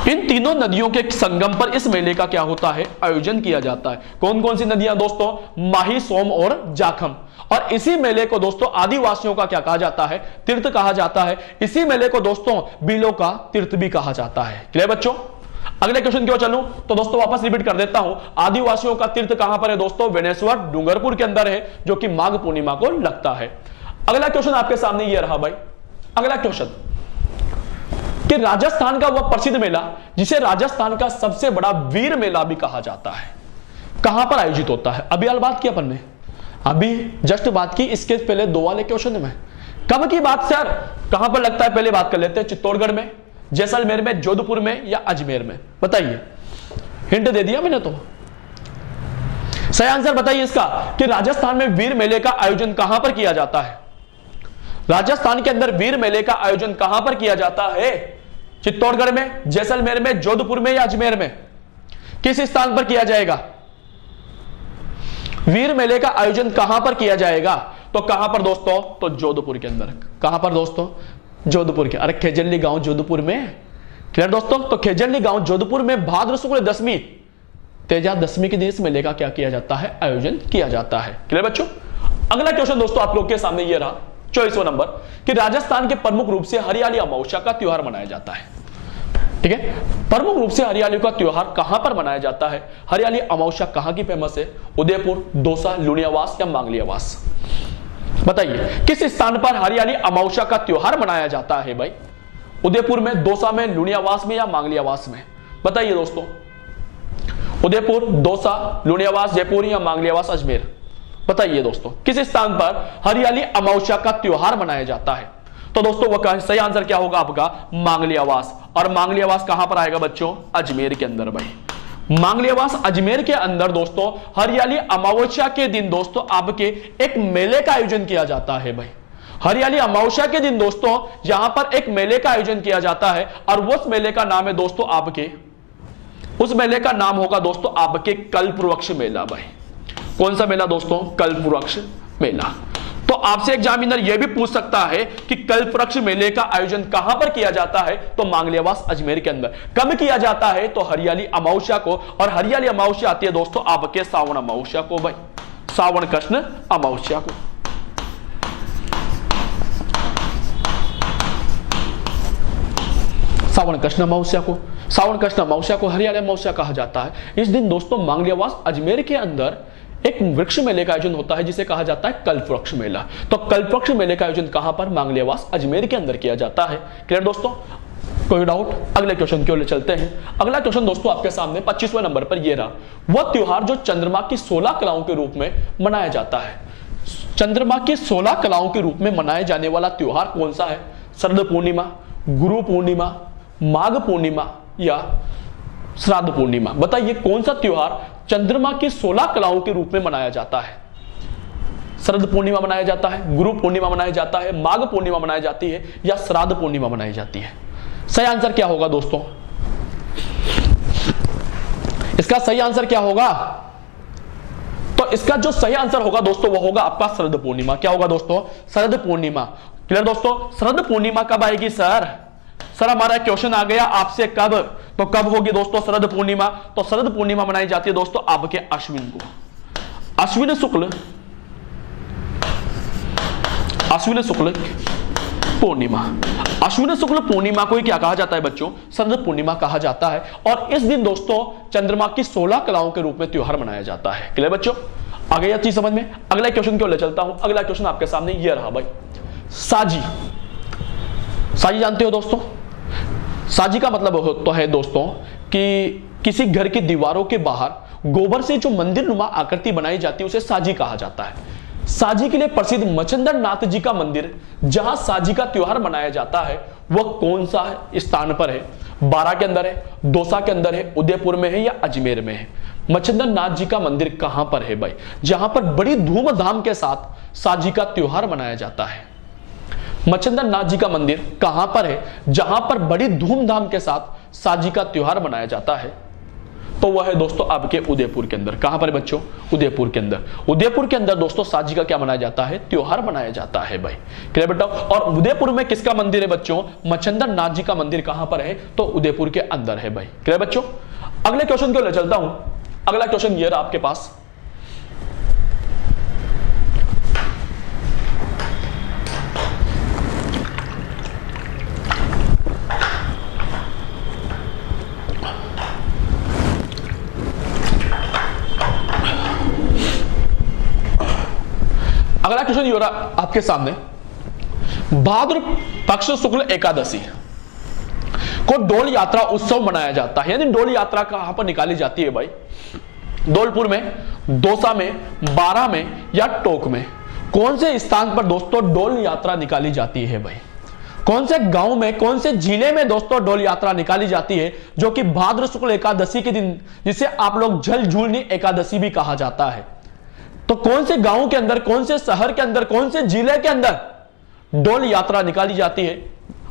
इन तीनों नदियों के संगम पर इस मेले का क्या होता है, आयोजन किया जाता है। कौन कौन सी नदियां दोस्तों, माही, सोम और जाखम। और इसी मेले को दोस्तों आदिवासियों का क्या कहा जाता है, तीर्थ कहा जाता है। इसी मेले को दोस्तों बिलों का तीर्थ भी कहा जाता है। क्लियर बच्चों। अगले क्वेश्चन क्यों चलूं, तो दोस्तों वापस रिपीट कर देता हूं। आदिवासियों का तीर्थ कहां पर है दोस्तों, वेणेश्वर डूंगरपुर के अंदर है, जो कि माघ पूर्णिमा को लगता है। अगला क्वेश्चन आपके सामने यह रहा भाई। अगला क्वेश्चन कि राजस्थान का वह प्रसिद्ध मेला जिसे राजस्थान का सबसे बड़ा वीर मेला भी कहा जाता है, कहां पर आयोजित होता है। अभी हाल बात की अपन ने, अभी जस्ट बात की इसके पहले 2 वाले क्वेश्चन में। कब की बात सर, कहां पर लगता है, पहले बात कर लेते हैं। चित्तौड़गढ़ में, जैसलमेर में, जोधपुर में, या अजमेर में। बताइए, हिंट दे दिया मैंने तो। सही आंसर बताइए इसका कि राजस्थान में वीर मेले का आयोजन कहां पर किया जाता है। राजस्थान के अंदर वीर मेले का आयोजन कहां पर किया जाता है, चित्तौड़गढ़ में, जैसलमेर में, जोधपुर में, या अजमेर में। किस स्थान पर किया जाएगा, वीर मेले का आयोजन कहां पर किया जाएगा, तो कहां पर दोस्तों, तो जोधपुर के अंदर। कहां पर दोस्तों, जोधपुर के। अरे खेजड़ली गांव जोधपुर में। क्लियर दोस्तों। तो खेजड़ली गांव जोधपुर में भाद्र शुक्ल दशमी तेजा दशमी के दिन इस मेले का क्या किया जाता है, आयोजन किया जाता है। क्लियर बच्चों। अगला क्वेश्चन दोस्तों आप लोग के सामने ये रहा 24वां नंबर कि राजस्थान के प्रमुख रूप से हरियाली अमावस्या का त्योहार मनाया जाता है। ठीक है, प्रमुख रूप से हरियाली का त्योहार कहां पर मनाया जाता है, हरियाली अमावस्या कहां की फेमस है, उदयपुर, दौसा, लुणियावास या मांगलियावास। बताइए किस स्थान पर हरियाली अमावस्या का त्योहार मनाया जाता है भाई, उदयपुर में, दौसा में, लुणियावास में या मांगलियावास में। बताइए दोस्तों, उदयपुर, दौसा, लुणियावास, जयपुर या मांगलियावास, अजमेर। बताइए दोस्तों किस स्थान पर हरियाली अमावस्या का त्योहार मनाया जाता है। तो दोस्तों वह सही आंसर क्या होगा आपका, मांगलियावास। और मांगलियावास कहां पर आएगा बच्चों, अजमेर के अंदर भाई। मांगलियावास अजमेर के अंदर दोस्तों हरियाली अमावस्या के दिन दोस्तों आपके एक मेले का आयोजन किया जाता है भाई। हरियाली अमावस्या के दिन दोस्तों यहां पर एक मेले का आयोजन किया जाता है और उस मेले का नाम है दोस्तों आपके, उस मेले का नाम होगा दोस्तों आपके कल्पवृक्ष मेला भाई। कौन सा मेला दोस्तों, कल्पवृक्ष मेला। तो आपसे एग्जामिनर यह भी पूछ सकता है कि कल्पवृक्ष मेले का आयोजन कहां पर किया जाता है, तो मांगलियावास अजमेर के अंदर। कब किया जाता है, तो हरियाली अमावस्या को, और हरियाली अमावस्या आती है दोस्तों आपके श्रावण अमावस्या को भाई, श्रावण कृष्ण अमावस्या को। श्रावण कृष्ण अमावस्या को, श्रावण कृष्ण अमावस्या को हरियाली अमावस्या कहा जाता है। इस दिन दोस्तों मांगलियावास अजमेर के अंदर एक वृक्ष मेले का आयोजन होता है जिसे कहा जाता है कल्पवृक्ष मेला। तो कल्पवृक्ष मेले का आयोजन कहां पर, मांगलियावास अजमेर के अंदर किया जाता है। क्लियर दोस्तों, कोई डाउट। अगले क्वेश्चन की ओर चलते हैं। अगला क्वेश्चन दोस्तों आपके सामने 25वें नंबर पर यह रहा, वह त्योहार जो चंद्रमा की 16 कलाओं के रूप में मनाया जाता है। चंद्रमा की 16 कलाओं के रूप में मनाए जाने वाला त्योहार कौन सा है, शरद पूर्णिमा, गुरु पूर्णिमा, माघ पूर्णिमा या श्राद्ध पूर्णिमा। बताइए कौन सा त्योहार चंद्रमा की 16 कलाओं के रूप में मनाया जाता है। शरद पूर्णिमा मनाया जाता है, गुरु पूर्णिमा मनाया जाता है, माघ पूर्णिमा मनाई जाती है या श्राद्ध पूर्णिमा मनाई जाती है। सही आंसर क्या होगा दोस्तों, इसका सही आंसर क्या होगा, तो इसका जो सही आंसर होगा दोस्तों वो होगा आपका शरद पूर्णिमा। क्या होगा दोस्तों, शरद पूर्णिमा। क्लियर दोस्तों, शरद पूर्णिमा कब आएगी सर हमारा क्वेश्चन आ गया आपसे कब, तो कब होगी दोस्तों शरद पूर्णिमा, तो शरद पूर्णिमा मनाई जाती है दोस्तों आपके अश्विन को, अश्विन शुक्ल पूर्णिमा। अश्विन शुक्ल पूर्णिमा को ही क्या कहा जाता है बच्चों, शरद पूर्णिमा कहा जाता है। और इस दिन दोस्तों चंद्रमा की 16 कलाओं के रूप में त्योहार मनाया जाता है। क्लियर बच्चों, आ गई चीज समझ में। अगला क्वेश्चन क्यों ले चलता हूं। अगला क्वेश्चन आपके सामने यह रहा भाई, साजी। साजी जानते हो दोस्तों, साजी का मतलब तो है दोस्तों कि किसी घर की दीवारों के बाहर गोबर से जो मंदिर नुमा आकृति बनाई जाती है उसे साजी कहा जाता है। साजी के लिए प्रसिद्ध मच्छिंद्र नाथ जी का मंदिर जहां साजी का त्योहार मनाया जाता है वह कौन सा स्थान पर है, बारा के अंदर है, दौसा के अंदर है, उदयपुर में है या अजमेर में है। मच्छिंद्र नाथ जी का मंदिर कहां पर है भाई, जहां पर बड़ी धूमधाम के साथ साजी का त्योहार मनाया जाता है। मच्छिंद्र नाथ जी का मंदिर कहां पर है जहां पर बड़ी धूमधाम के साथ साजी का त्योहार मनाया जाता है, तो वह है दोस्तों आपके उदयपुर के अंदर। कहां पर बच्चों, उदयपुर के अंदर। उदयपुर के अंदर दोस्तों साजी का क्या मनाया जाता है, त्योहार मनाया जाता है भाई। क्लियर बेटा। और उदयपुर में किसका मंदिर है बच्चों, मच्छिंद्र नाथ जी का मंदिर कहां पर है, तो उदयपुर के अंदर है भाई। क्लियर बच्चों। अगले क्वेश्चन को ले चलता हूं। अगला क्वेश्चन ये रहा आपके पास, अगला क्वेश्चन ये रहा आपके सामने, भाद्र पक्ष शुक्ल एकादशी को डोल यात्रा उत्सव मनाया जाता है। यानी डोल यात्रा कहां पर निकाली जाती है भाई, धौलपुर में, दौसा में, बारा में या टोक में। कौन से स्थान पर दोस्तों डोल यात्रा निकाली जाती है भाई, कौन से गांव में, कौन से जिले में दोस्तों डोल यात्रा निकाली जाती है, जो कि भाद्र शुक्ल एकादशी के दिन, जिसे आप लोग जल झूलनी एकादशी भी कहा जाता है। तो कौन से गांव के अंदर, कौन से शहर के अंदर, कौन से जिले के अंदर डोल यात्रा निकाली जाती है,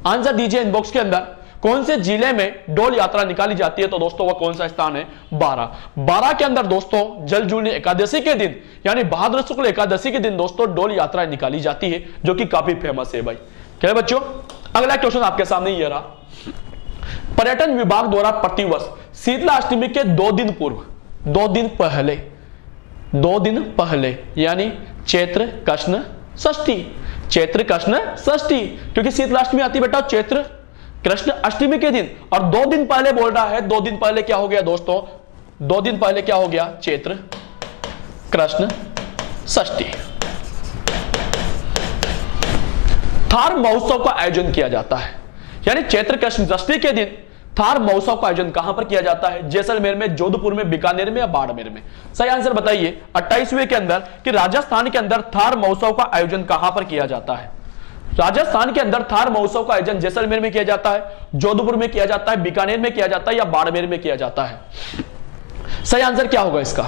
आंसर दीजिए इनबॉक्स के अंदर। कौन से जिले में डोल यात्रा निकाली जाती है, तो दोस्तों वह कौन सा स्थान है, बारा। बारा के अंदर दोस्तों जल झूलनी एकादशी के दिन, यानी भाद्र शुक्ल एकादशी के दिन दोस्तों डोल यात्रा निकाली जाती है, जो कि काफी फेमस है भाई। क्या है बच्चों। अगला क्वेश्चन आपके सामने ये रहा, पर्यटन विभाग द्वारा प्रतिवर्ष शीतला अष्टमी के 2 दिन पूर्व 2 दिन पहले, 2 दिन पहले यानी चैत्र कृष्ण षष्ठी, चैत्र कृष्ण षष्ठी, क्योंकि शीतलाष्टमी आती बेटा चैत्र कृष्ण अष्टमी के दिन, और 2 दिन पहले बोल रहा है। 2 दिन पहले क्या हो गया दोस्तों, 2 दिन पहले क्या हो गया, चैत्र कृष्ण षष्ठी। थार महोत्सव का आयोजन किया जाता है, यानी चैत्र कृष्ण षष्ठी के दिन थार महोत्सव का आयोजन कहां पर किया जाता है, जैसलमेर में, जोधपुर में, बीकानेर में या बाड़मेर में। सही आंसर बताइए 28वें के अंदर कि राजस्थान के अंदर थार महोत्सव का आयोजन कहां पर किया जाता है। राजस्थान के अंदर थार महोत्सव का आयोजन जैसलमेर में किया जाता है, जोधपुर में किया जाता है, बीकानेर में किया जाता है या बाड़मेर में किया जाता है। सही आंसर क्या होगा इसका,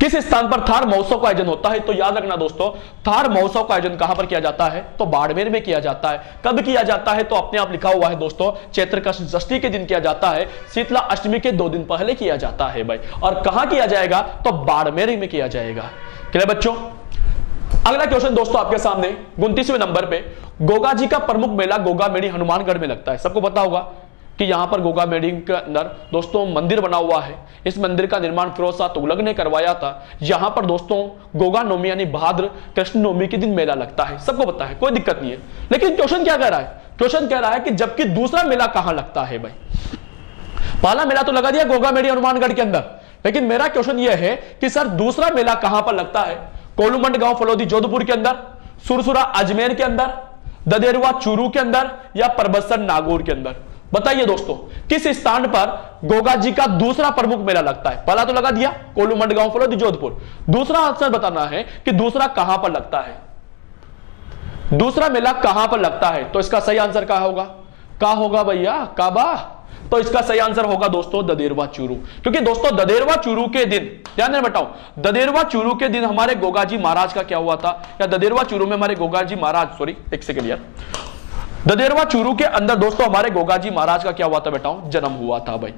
किस स्थान पर थार महोत्सव का आयोजन होता है। तो याद रखना दोस्तों, थार महोत्सव का आयोजन कहां पर किया जाता है, तो बाड़मेर में किया जाता है। कब किया जाता है, तो अपने आप लिखा हुआ है दोस्तों, चैत्र कृष्ण षष्ठी के दिन किया जाता है, शीतला अष्टमी के 2 दिन पहले किया जाता है भाई। और कहां किया जाएगा, तो बाड़मेर में किया जाएगा। क्लियर बच्चों। अगला क्वेश्चन दोस्तों आपके सामने 29वें नंबर पे, गोगा जी का प्रमुख मेला गोगा मेड़ी हनुमानगढ़ में लगता है। सबको पता होगा कि यहां पर गोगा मेड़ी के अंदर दोस्तों मंदिर बना हुआ है। इस मंदिर का निर्माण फिरोज शाह तुगलक ने करवाया था। यहां पर दोस्तों गोगा नवमी यानी भाद्र कृष्ण नवमी के दिन मेला लगता है, सबको पता है, कोई दिक्कत नहीं है। लेकिन क्वेश्चन क्या कह रहा है, क्वेश्चन कह रहा है कि जबकि दूसरा मेला कहां लगता है भाई। पहला मेला तो लगा दिया गोगा मेड़ी हनुमानगढ़ के अंदर, लेकिन मेरा क्वेश्चन यह है कि सर दूसरा मेला कहां पर लगता है, कोलूमंड गांव फलोदी जोधपुर के अंदर, सुरसुरा अजमेर के अंदर, ददेरवा चूरू के अंदर या परबतसर नागौर के अंदर। बताइए दोस्तों किस स्थान पर गोगा जी का दूसरा प्रमुख मेला लगता है। पहला तो लगा दिया कोलूमंड गांव फलोदी जोधपुर, दूसरा आंसर बताना है कि दूसरा कहां पर लगता है, दूसरा मेला कहां पर लगता है। तो इसका सही आंसर क्या होगा, क्या होगा भैया, काबा। तो इसका सही आंसर होगा दोस्तों ददेरवा चूरू, क्योंकि दोस्तों ददेरवा चूरू के दिन, ध्यान देना बताओ, ददेरवा चूरू के दिन हमारे गोगा जी महाराज का क्या हुआ था, या ददेरवा चूरू में हमारे गोगा जी महाराज, सॉरी एक सेकंड यार, ददेरवा चूरू के अंदर दोस्तों हमारे गोगा जी महाराज का क्या हुआ था बेटाओं, जन्म हुआ था भाई,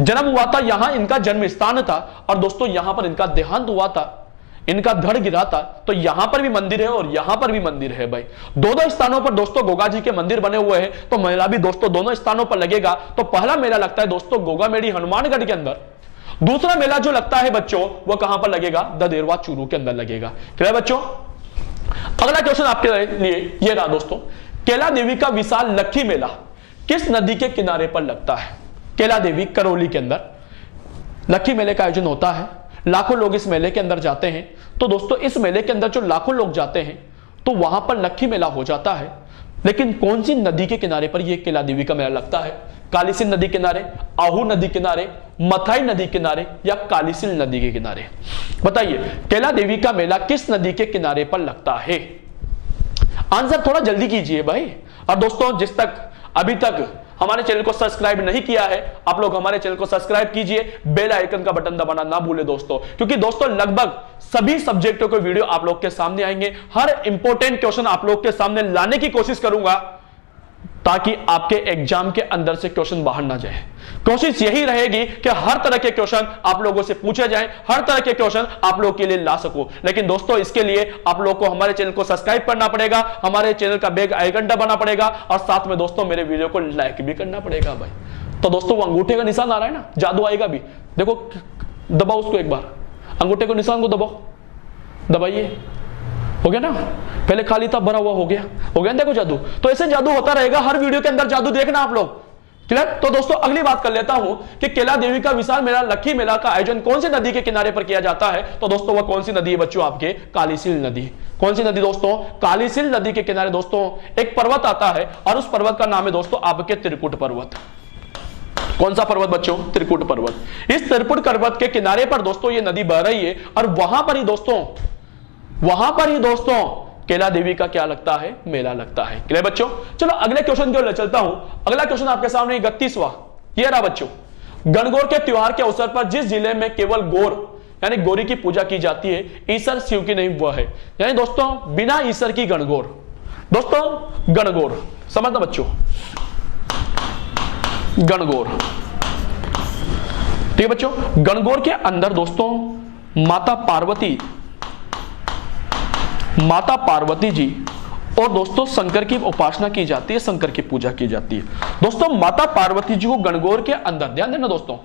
जन्म हुआ था। यहां इनका जन्म स्थान था और दोस्तों यहां पर इनका देहांत हुआ था, इनका धड़ गिरा था। तो यहां पर भी मंदिर है और यहां पर भी मंदिर है भाई, दोनों स्थानों पर दोस्तों गोगा जी के मंदिर बने हुए हैं। तो मेला भी दोस्तों दोनों स्थानों पर लगेगा। तो पहला मेला लगता है दोस्तों गोगा मेड़ी हनुमानगढ़ के अंदर, दूसरा मेला जो लगता है बच्चों वो कहां पर लगेगा, ददेरवा चूरू के अंदर लगेगा। क्लियर बच्चों। अगला क्वेश्चन आपके लिए ये रहा दोस्तों, कैला देवी का विशाल लक्खी मेला किस नदी के किनारे पर लगता है। कैला देवी करौली के अंदर लक्खी मेले का आयोजन होता है, लाखों लोग इस मेले के अंदर जाते हैं। तो दोस्तों इस मेले के अंदर जो लाखों लोग जाते हैं तो वहां पर लक्खी मेला हो जाता है, लेकिन कौन सी नदी के किनारे पर यह कैला देवी का मेला लगता है, कालीसिल नदी किनारे, आहू नदी किनारे, मथाई नदी किनारे या कालीसिल नदी के किनारे। बताइए कैला देवी का मेला किस नदी के किनारे पर लगता है। आंसर थोड़ा जल्दी कीजिए भाई। और दोस्तों जिस तक अभी तक हमारे चैनल को सब्सक्राइब नहीं किया है, आप लोग हमारे चैनल को सब्सक्राइब कीजिए, बेल आइकन का बटन दबाना ना भूले दोस्तों, क्योंकि दोस्तों लगभग सभी सब्जेक्टों के वीडियो आप लोग के सामने आएंगे। हर इंपॉर्टेंट क्वेश्चन आप लोग के सामने लाने की कोशिश करूंगा ताकि आपके एग्जाम के अंदर से क्वेश्चन बाहर ना जाए। कोशिश यही रहेगी कि हर तरह के क्वेश्चन आप लोगों से पूछे जाएं, हर तरह के क्वेश्चन आप लोगों के लिए ला सकूं। लेकिन दोस्तों इसके लिए आप लोग को हमारे चैनल को सब्सक्राइब करना पड़ेगा, हमारे चैनल का बेल आइकन दबाना पड़ेगा और साथ में दोस्तों मेरे वीडियो को लाइक भी करना पड़ेगा भाई। तो दोस्तों वो अंगूठे का निशान आ रहा है ना, जादू आएगा भी, देखो दबाओ उसको एक बार, अंगूठे को निशान को दबाओ, दबाइए, हो गया ना, पहले खाली था भरा हुआ हो गया देखो जादू। तो ऐसे जादू होता रहेगा, हर वीडियो के अंदर जादू देखना आप लोग। क्लियर। तो दोस्तों अगली बात कर लेता हूं कि कैला देवी का विशाल मेला लक्खी मेला का आयोजन कौन सी नदी के किनारे पर किया जाता है। तो दोस्तों वह कौन सी नदी है बच्चों, आपके कालीसिल नदी। कौन सी नदी दोस्तों, कालीसिल नदी के किनारे दोस्तों एक पर्वत आता है और उस पर्वत का नाम है दोस्तों आपके त्रिकुट पर्वत। कौन सा पर्वत बच्चों, त्रिकुट पर्वत। इस त्रिकुट पर्वत के किनारे पर दोस्तों ये नदी बह रही है और वहां पर ही दोस्तों कैला देवी का क्या लगता है, मेला लगता है। क्लियर बच्चों। चलो अगले क्वेश्चन की ओर चलता हूं। अगला क्वेश्चन आपके सामने 31वां ये रहा बच्चों, गणगौर के त्योहार के अवसर पर जिस जिले में केवल गौर यानी गौरी की पूजा की जाती है, ईश्वर शिव की नहीं वह है, यानी दोस्तों बिना ईश्वर की गणगौर। दोस्तों गणगौर समझना बच्चों, गणगौर, ठीक है बच्चों। गणगौर के अंदर दोस्तों माता पार्वती जी और दोस्तों शंकर की उपासना की जाती है, शंकर की पूजा की जाती है। दोस्तों माता पार्वती जी को गणगौर के अंदर, ध्यान देना दोस्तों,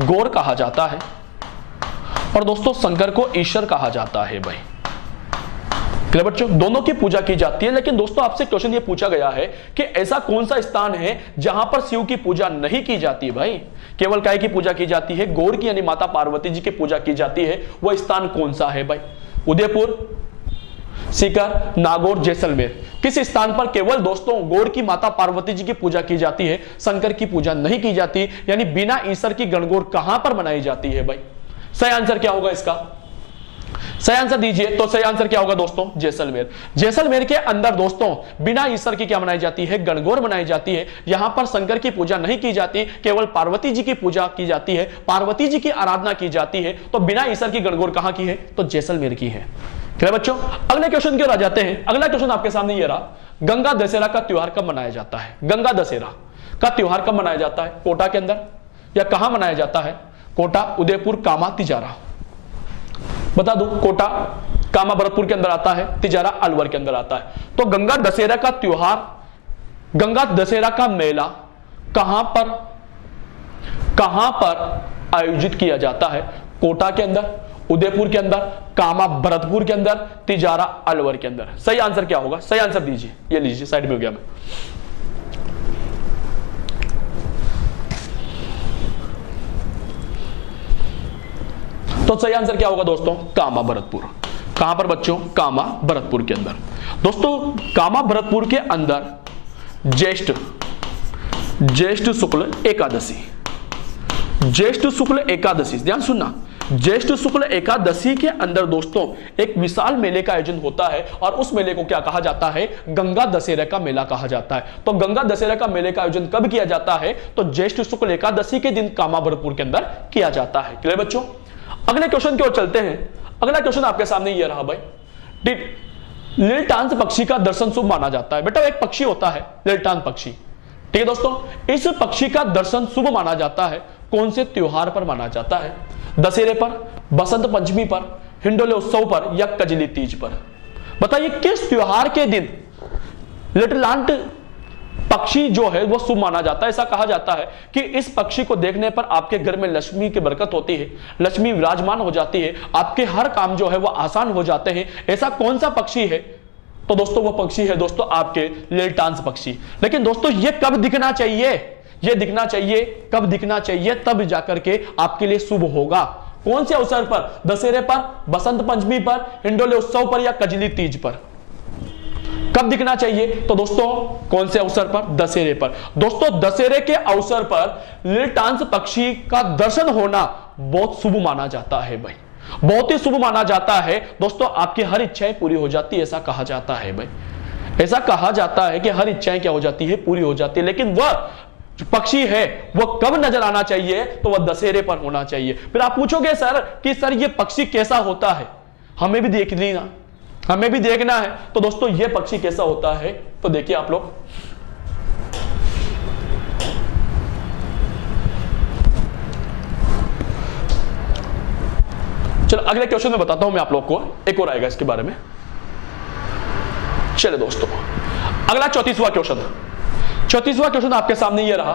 गौर कहा जाता है, और दोस्तों शंकर को ईश्वर कहा जाता है भाई। क्लियर बच्चों, दोनों की पूजा की जाती है। लेकिन दोस्तों आपसे क्वेश्चन ये पूछा गया है कि ऐसा कौन सा स्थान है जहां पर शिव की पूजा नहीं की जाती भाई, केवल काय की पूजा की जाती है, गौर की यानी माता पार्वती जी की पूजा की जाती है, वह स्थान कौन सा है भाई? उदयपुर, सीकर, नागौर, जैसलमेर। किस स्थान पर केवल दोस्तों गौर की माता पार्वती जी की पूजा की जाती है, शंकर की पूजा नहीं की जाती, यानी बिना ईश्वर की गणगौर कहां पर मनाई जाती है भाई? सही आंसर क्या होगा इसका? सही आंसर दीजिए। तो सही आंसर क्या होगा दोस्तों? जैसलमेर। जैसलमेर के अंदर दोस्तों बिना ईश्वर की क्या मनाई जाती है? गणगौर मनाई जाती है। यहां पर शंकर की पूजा नहीं की जाती, केवल पार्वती जी की पूजा की जाती है, पार्वती जी की आराधना की जाती है। तो बिना ईश्वर की गणगौर कहां की है? तो जैसलमेर की है। क्लियर बच्चों, अगले क्वेश्चन की ओर आ जाते हैं। अगला क्वेश्चन आपके सामने ये रहा, गंगा दशहरा का त्योहार कब मनाया जाता है? गंगा दशहरा का त्योहार कब मनाया जाता है? कोटा के अंदर या कहां मनाया जाता है? कोटा, उदयपुर, कामा, तिजारा। बता दूं, कोटा, कामा भरतपुर के अंदर आता है, तिजारा अलवर के अंदर आता है। तो गंगा दशहरा का त्योहार, गंगा दशहरा का मेला कहां पर आयोजित किया जाता है? कोटा के अंदर, उदयपुर के अंदर, कामा भरतपुर के अंदर, तिजारा अलवर के अंदर। सही आंसर क्या होगा? सही आंसर दीजिए। ये लीजिए, साइड में हो गया मैं। तो सही आंसर क्या होगा दोस्तों? कामा भरतपुर। कहां पर बच्चों? कामा भरतपुर के अंदर। दोस्तों कामा भरतपुर के अंदर ज्येष्ठ शुक्ल एकादशी, ज्येष्ठ शुक्ल एकादशी, ध्यान सुनना, ज्येष्ठ शुक्ल एकादशी के अंदर दोस्तों एक विशाल मेले का आयोजन होता है और उस मेले को क्या कहा जाता है? गंगा दशहरा का मेला कहा जाता है। तो गंगा दशहरा का मेले का आयोजन कब किया जाता है? तो ज्येष्ठ शुक्ल एकादशी के दिन कामा भरतपुर के अंदर किया जाता है। क्लियर बच्चों, अगले क्वेश्चन की ओर चलते हैं। अगला क्वेश्चन आपके सामने यह रहा भाई, लीलटांस पक्षी का दर्शन शुभ माना जाता है। बेटा एक पक्षी होता है लीलटांस पक्षी, ठीक है दोस्तों, इस पक्षी का दर्शन शुभ माना जाता है, कौन से त्योहार पर माना जाता है? दशहरे पर, बसंत पंचमी पर, हिंडोले उत्सव पर या कजली तीज पर? बताइए किस त्योहार के दिन लिटिलांट पक्षी जो है वो शुभ माना जाता है? ऐसा कहा जाता है कि इस पक्षी को देखने पर आपके घर में लक्ष्मी की बरकत होती है, लक्ष्मी विराजमान हो जाती है, आपके हर काम जो है वो आसान हो जाते हैं। ऐसा कौन सा पक्षी है? तो दोस्तों वो पक्षी है दोस्तों आपके लीलटांस पक्षी। लेकिन दोस्तों ये कब दिखना चाहिए? ये दिखना चाहिए, कब दिखना चाहिए? तब जाकर के आपके लिए शुभ होगा। कौन से अवसर पर? दशहरे पर, बसंत पंचमी पर, हिंडोले उत्सव पर या कजली तीज पर? कब दिखना चाहिए? तो दोस्तों कौन से अवसर पर? दशहरे पर। दोस्तों दशहरे के अवसर पर लीलटांस पक्षी का दर्शन होना बहुत शुभ माना जाता है भाई, बहुत ही शुभ माना जाता है। दोस्तों आपकी हर इच्छाएं पूरी हो जाती है, ऐसा कहा जाता है भाई, ऐसा कहा जाता है कि हर इच्छाएं क्या हो जाती है? पूरी हो जाती है। लेकिन वह पक्षी है वो कब नजर आना चाहिए? तो वह दशहरे पर होना चाहिए। फिर आप पूछोगे सर कि सर ये पक्षी कैसा होता है? हमें भी देख लेना, हमें भी देखना है। तो दोस्तों ये पक्षी कैसा होता है? तो देखिए आप लोग, चलो अगले क्वेश्चन में बताता हूं मैं आप लोग को, एक और आएगा इसके बारे में। चलिए दोस्तों अगला 34वां क्वेश्चन, 34वां क्वेश्चन आपके सामने यह रहा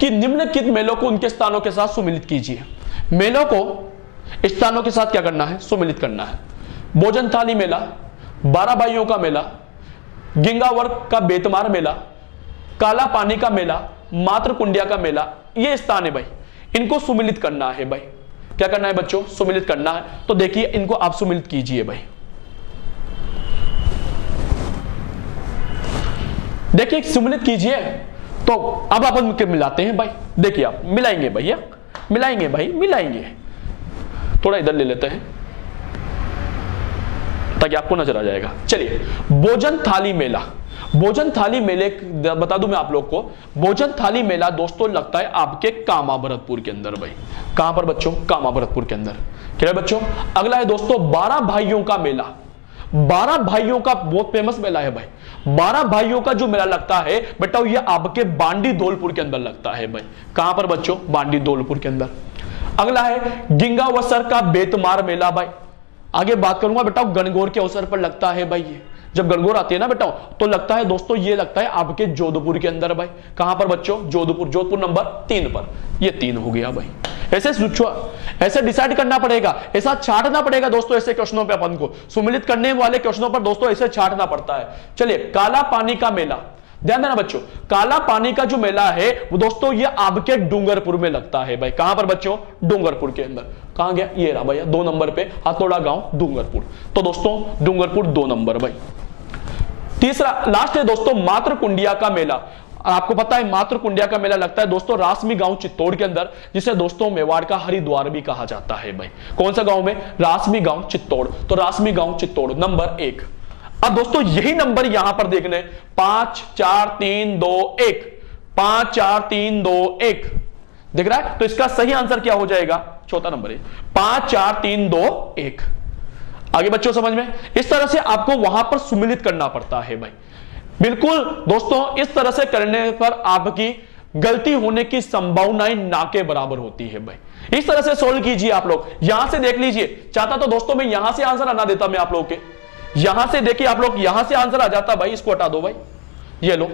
कि निम्नलिखित मेलों को उनके स्थानों के साथ सुमिलित कीजिए। मेलों को स्थानों के साथ क्या करना है? सुमिलित करना है। भोजन थाली मेला, 12 भाइयों का मेला, गिंगावर्क का बेतमार मेला, काला पानी का मेला, मात्र कुंडिया का मेला, ये स्थान है भाई, इनको सुमिलित करना है भाई। क्या करना है बच्चों? सुमिलित करना है। तो देखिए इनको आप सुमिलित कीजिए भाई। देखिए सुमिलित कीजिए। तो अब अपन मिलाते हैं भाई, देखिए आप मिलाएंगे भैया, मिलाएंगे भाई, मिलाएंगे। थोड़ा इधर ले लेते हैं ताकि आपको नजर आ जाएगा। चलिए भोजन थाली मेला, भोजन थाली मेले बता दूं मैं आप लोग को, भोजन थाली मेला दोस्तों लगता है आपके कामा भरतपुर के अंदर भाई। कहां पर बच्चों? कामा भरतपुर के अंदर। क्या है बच्चों? अगला है दोस्तों 12 भाइयों का मेला। 12 भाइयों का बहुत फेमस मेला है भाई। 12 भाइयों का जो मेला लगता है बेटा ये आपके बांडी धौलपुर के अंदर लगता है भाई। कहां पर बच्चों? बांडी धौलपुर के अंदर। अगला है गिंगावसर का बेतमार मेला भाई। आगे बात करूंगा बेटा गणगौर के अवसर पर लगता है भाई। ये जब गणगौर आती है ना बेटा तो लगता है दोस्तों, ये लगता है आपके जोधपुर के अंदर भाई। कहां पर बच्चों? जोधपुर। जोधपुर नंबर 3 पर, ये 3 हो गया भाई। ऐसे डिसाइड करना पड़ेगा, ऐसा छांटना पड़ेगा दोस्तों। ऐसे क्वेश्चनों पे अपन को सुमिलित करने वाले क्वेश्चनों पर दोस्तों ऐसे छांटना पड़ता है। चलिए, काला पानी का मेला, ध्यान देना बच्चों, काला पानी का जो मेला है वो दोस्तों ये आपके डूंगरपुर में लगता है भाई। कहां पर बच्चों? डूंगरपुर के अंदर। कहां गया? ये रहा भैया 2 नंबर पे, हाथोड़ा गांव, डूंगरपुर। तो दोस्तों डूंगरपुर 2 नंबर भाई। तीसरा लास्ट है दोस्तों मातृकुंडिया का मेला। आपको पता है मातृकुंडिया का मेला लगता है दोस्तों रासमी गांव चित्तौड़ के अंदर, जिसे दोस्तों मेवाड़ का हरिद्वार भी कहा जाता है भाई। कौन सा गांव में? रासमी गांव चित्तौड़। तो रासमी गांव चित्तौड़ नंबर 1। अब दोस्तों यही नंबर यहां पर देखने 5 4 3 2 1, 5 4 3 2 1 दिख रहा है। तो इसका सही आंसर क्या हो जाएगा? चौथा नंबर है 5 4 3 2 1। आगे बच्चों समझ में? इस तरह से आपको वहां पर सुमिलित करना पड़ता है भाई। बिल्कुल दोस्तों, इस तरह से करने पर आपकी गलती होने की संभावनाएं ना के बराबर होती है भाई। इस तरह से सोल्व कीजिए आप लोग। यहां से देख लीजिए, चाहता तो दोस्तों मैं यहां से आंसर आना देता मैं आप लोग के, यहां से देखिए आप लोग, यहां से आंसर आ जाता भाई। इसको हटा दो भाई, ये लो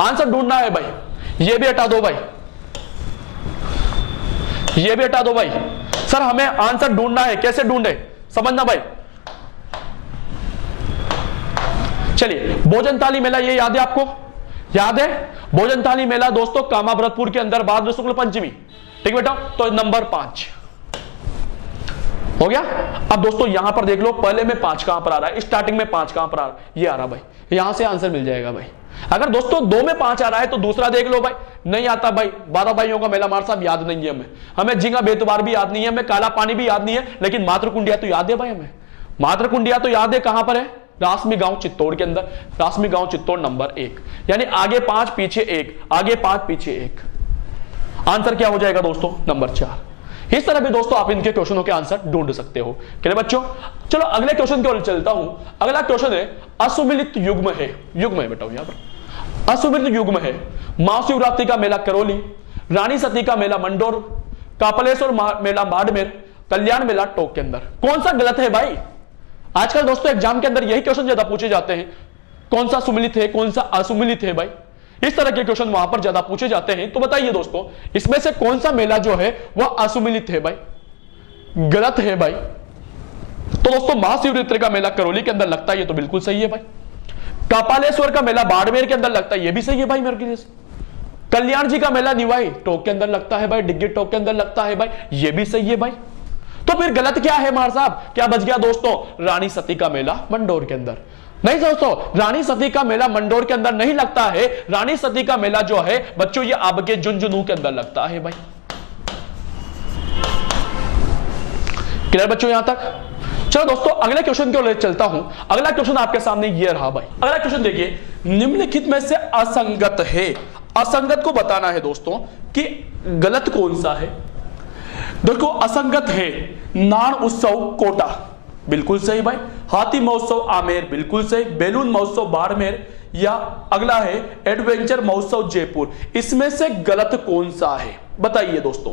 आंसर ढूंढना है भाई। ये भी हटा दो भाई, ये भी हटा दो भाई। सर हमें आंसर ढूंढना है, कैसे ढूंढे समझना भाई। चलिए, भोजन थाली मेला ये याद है आपको? याद है भोजन थाली मेला दोस्तों कामाभरतपुर के अंदर भाद्र शुक्ल पंचमी, ठीक बेटा। तो नंबर 5 हो गया। अब दोस्तों यहां पर देख लो, पहले में 5 कहां पर आ रहा है, स्टार्टिंग में 5 कहां पर आ रहा है? ये आ रहा भाई, यहां से आंसर मिल जाएगा भाई। अगर दोस्तों 2 में 5 आ रहा है तो दूसरा देख लो भाई। नहीं आता भाई, 12 भाइयों का मेला मार साहब याद नहीं है हमें, हमें झींगा बेतबार भी याद नहीं है, हमें काला पानी भी याद नहीं है, लेकिन मातृकुंडिया तो याद है भाई हमें। मातृकुंडिया तो याद है, कहां पर है? रासमी गांव चित्तौड़ के अंदर। रासमी गांव चित्तौड़ नंबर 1, यानी आगे 5 पीछे 1, आगे 5 पीछे 1। आंसर क्या हो जाएगा दोस्तों? नंबर 4। इस तरह भी दोस्तों आप इनके क्वेश्चनों के आंसर ढूंढ सकते हो। क्लियर बच्चों? चलो अगले क्वेश्चन की ओर चलता हूं। अगला क्वेश्चन है असुमिलित युग्म है। युग्म है बेटा, यहां पर असुमिलित युग्म है। महाशिवरात्रि का मेला करौली, रानी सती का मेला मंडोर, कापलेश्वर मेला बाड़मेर, कल्याण मेला टोंक के अंदर। कौन सा गलत है भाई? आजकल दोस्तों एग्जाम के अंदर यही क्वेश्चन ज्यादा पूछे जाते हैं, कौन सा सुमिलित है कौन सा असुमिलित है भाई। इस तरह के क्वेश्चन वहां पर ज्यादा पूछे जाते हैं। तो बताइए दोस्तों, इसमें से कौन सा मेला जो है वह असुमिलित है भाई, गलत है भाई? तो दोस्तों महाशिवरात्रि का मेला करौली के अंदर लगता है, ये तो बिल्कुल सही है भाई। कापालेश्वर का मेला बाड़मेर के अंदर लगता है, ये भी सही है भाई मेरे लिए। कल्याण जी का मेला निवाई टोंक के अंदर लगता है भाई, डिग्गी टोंक के अंदर लगता है भाई, ये भी सही है भाई। तो फिर गलत क्या है मार साहब? क्या बच गया दोस्तों? रानी सती का मेला मंडोर के अंदर। नहीं दोस्तों, रानी सती का मेला मंडोर के अंदर नहीं लगता है। रानी सती का मेला जो है बच्चों ये आपके झुंझुनू के अंदर लगता है भाई। क्लियर बच्चों यहां तक? चलो दोस्तों अगले क्वेश्चन की ओर चलता हूं। अगला क्वेश्चन आपके सामने ये रहा भाई। अगला क्वेश्चन देखिए, निम्नलिखित में से असंगत है। असंगत को बताना है दोस्तों कि गलत कौन सा है। देखो असंगत है, नान उत्सव कोटा बिल्कुल सही भाई, हाथी महोत्सव आमेर बिल्कुल सही, बैलून महोत्सव बाड़मेर, या अगला है एडवेंचर महोत्सव जयपुर। इसमें से गलत कौन सा है बताइए दोस्तों?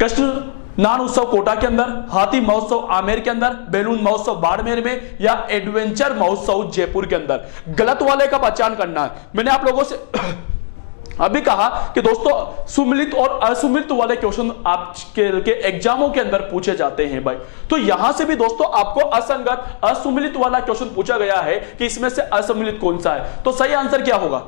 कृष्ण नान उत्सव कोटा के अंदर, हाथी महोत्सव आमेर के अंदर, बैलून महोत्सव बाड़मेर में, या एडवेंचर महोत्सव जयपुर के अंदर। गलत वाले का पहचान करना है। मैंने आप लोगों से अभी कहा कि दोस्तों सुमिलित और असुमिलित वाले क्वेश्चन आपके एग्जामों के अंदर पूछे जाते हैं भाई। तो यहां से भी दोस्तों आपको असंगत असुमिलित वाला क्वेश्चन पूछा गया है कि इसमें से असुमिलित कौन सा है। तो सही आंसर क्या होगा?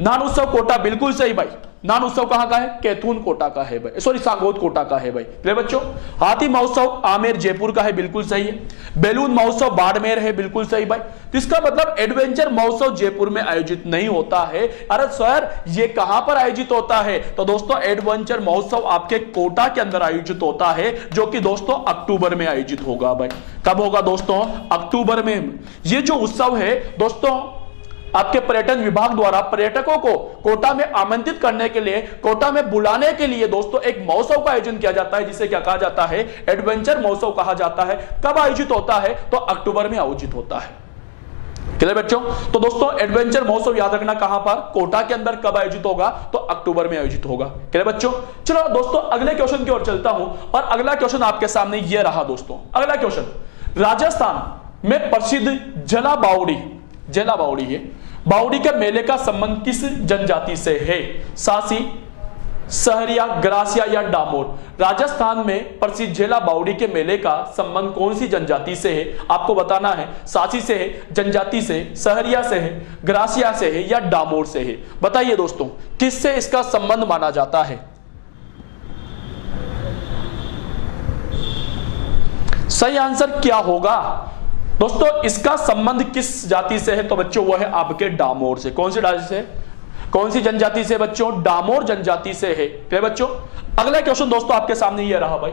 नान उत्सव कोटा बिल्कुल सही भाई। नान उत्सव कहां का है? कैथून कोटा का है भाई, सॉरी सांगोद कोटा का है भाई। क्लियर बच्चों? हाथी महोत्सव आमेर जयपुर का है, बिल्कुल सही है। बैलून महोत्सव बाड़मेर है, बिल्कुल सही भाई। तो इसका मतलब एडवेंचर महोत्सव जयपुर में आयोजित नहीं होता है। अरे सर ये कहां पर आयोजित होता है? तो दोस्तों एडवेंचर महोत्सव आपके कोटा के अंदर आयोजित होता है, जो कि दोस्तों अक्टूबर में आयोजित होगा भाई। कब होगा दोस्तों? अक्टूबर में। ये जो उत्सव है दोस्तों आपके पर्यटन विभाग द्वारा पर्यटकों को कोटा में आमंत्रित करने के लिए, कोटा में बुलाने के लिए दोस्तों एक महोत्सव का आयोजन किया जाता है, जिसे क्या कहा जाता है? एडवेंचर महोत्सव कहा जाता है। कब आयोजित होता है? तो अक्टूबर में आयोजित होता है। क्लियर बच्चों? तो दोस्तों एडवेंचर महोत्सव याद रखना कहां पर? कोटा के अंदर। कब आयोजित होगा? तो अक्टूबर में आयोजित होगा। क्लियर बच्चों? चलो दोस्तों अगले क्वेश्चन की ओर चलता हूं, और अगला क्वेश्चन आपके सामने यह रहा दोस्तों। अगला क्वेश्चन, राजस्थान में प्रसिद्ध जला बावड़ी है, बावड़ी के मेले का संबंध किस जनजाति से है? सासी, सहरिया, ग्रासिया या डामोर। राजस्थान में प्रसिद्ध झेला बावड़ी के मेले का संबंध कौन सी जनजाति से है? आपको बताना है। सासी से है, जनजाति से, सहरिया से है, ग्रासिया से है या डामोर से है? बताइए दोस्तों, किससे इसका संबंध माना जाता है? सही आंसर क्या होगा दोस्तों? इसका संबंध किस जाति से है? तो बच्चों वो है आपके डामोर से। कौन सी जाति से? कौन सी जनजाति से बच्चों? डामोर जनजाति से है। क्या बच्चों? अगला क्वेश्चन दोस्तों आपके सामने ये रहा भाई।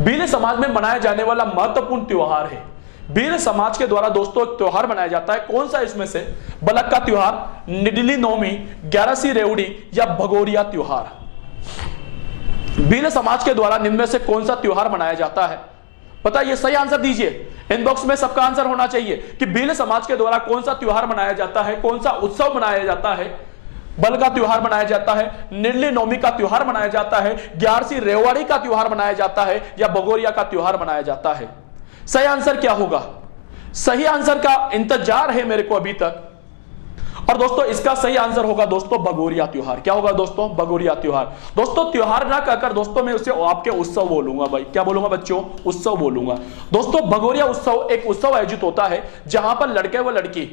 भील समाज में मनाया जाने वाला महत्वपूर्ण त्योहार है। भील समाज के द्वारा दोस्तों एक त्योहार मनाया जाता है, कौन सा इसमें से? बलक का त्योहार, निडली नौमी, 11सी रेवड़ी या भगोरिया त्योहार? भील समाज के द्वारा निम्न में से कौन सा त्योहार मनाया जाता है? बताइए, सही आंसर दीजिए। इनबॉक्स में सबका आंसर होना चाहिए कि भील समाज के द्वारा कौन सा त्योहार मनाया जाता है, कौन सा उत्सव मनाया जाता है? बल का त्योहार मनाया जाता है, निर्ली नौमी का त्योहार मनाया जाता है, 11सी रेवाड़ी का त्योहार मनाया जाता है या भगोरिया का त्योहार मनाया जाता है? सही आंसर क्या होगा? सही आंसर का इंतजार है मेरे को अभी तक। और दोस्तों इसका सही आंसर होगा दोस्तों भगोरिया त्योहार। क्या होगा दोस्तों? भगोरिया त्योहार। दोस्तों त्योहार ना कहकर दोस्तों मैं उसे आपके उत्सव बोलूंगा भाई। क्या बोलूंगा बच्चों? उत्सव बोलूंगा। दोस्तों भगोरिया उत्सव एक उत्सव आयोजित होता है जहां पर लड़के व लड़की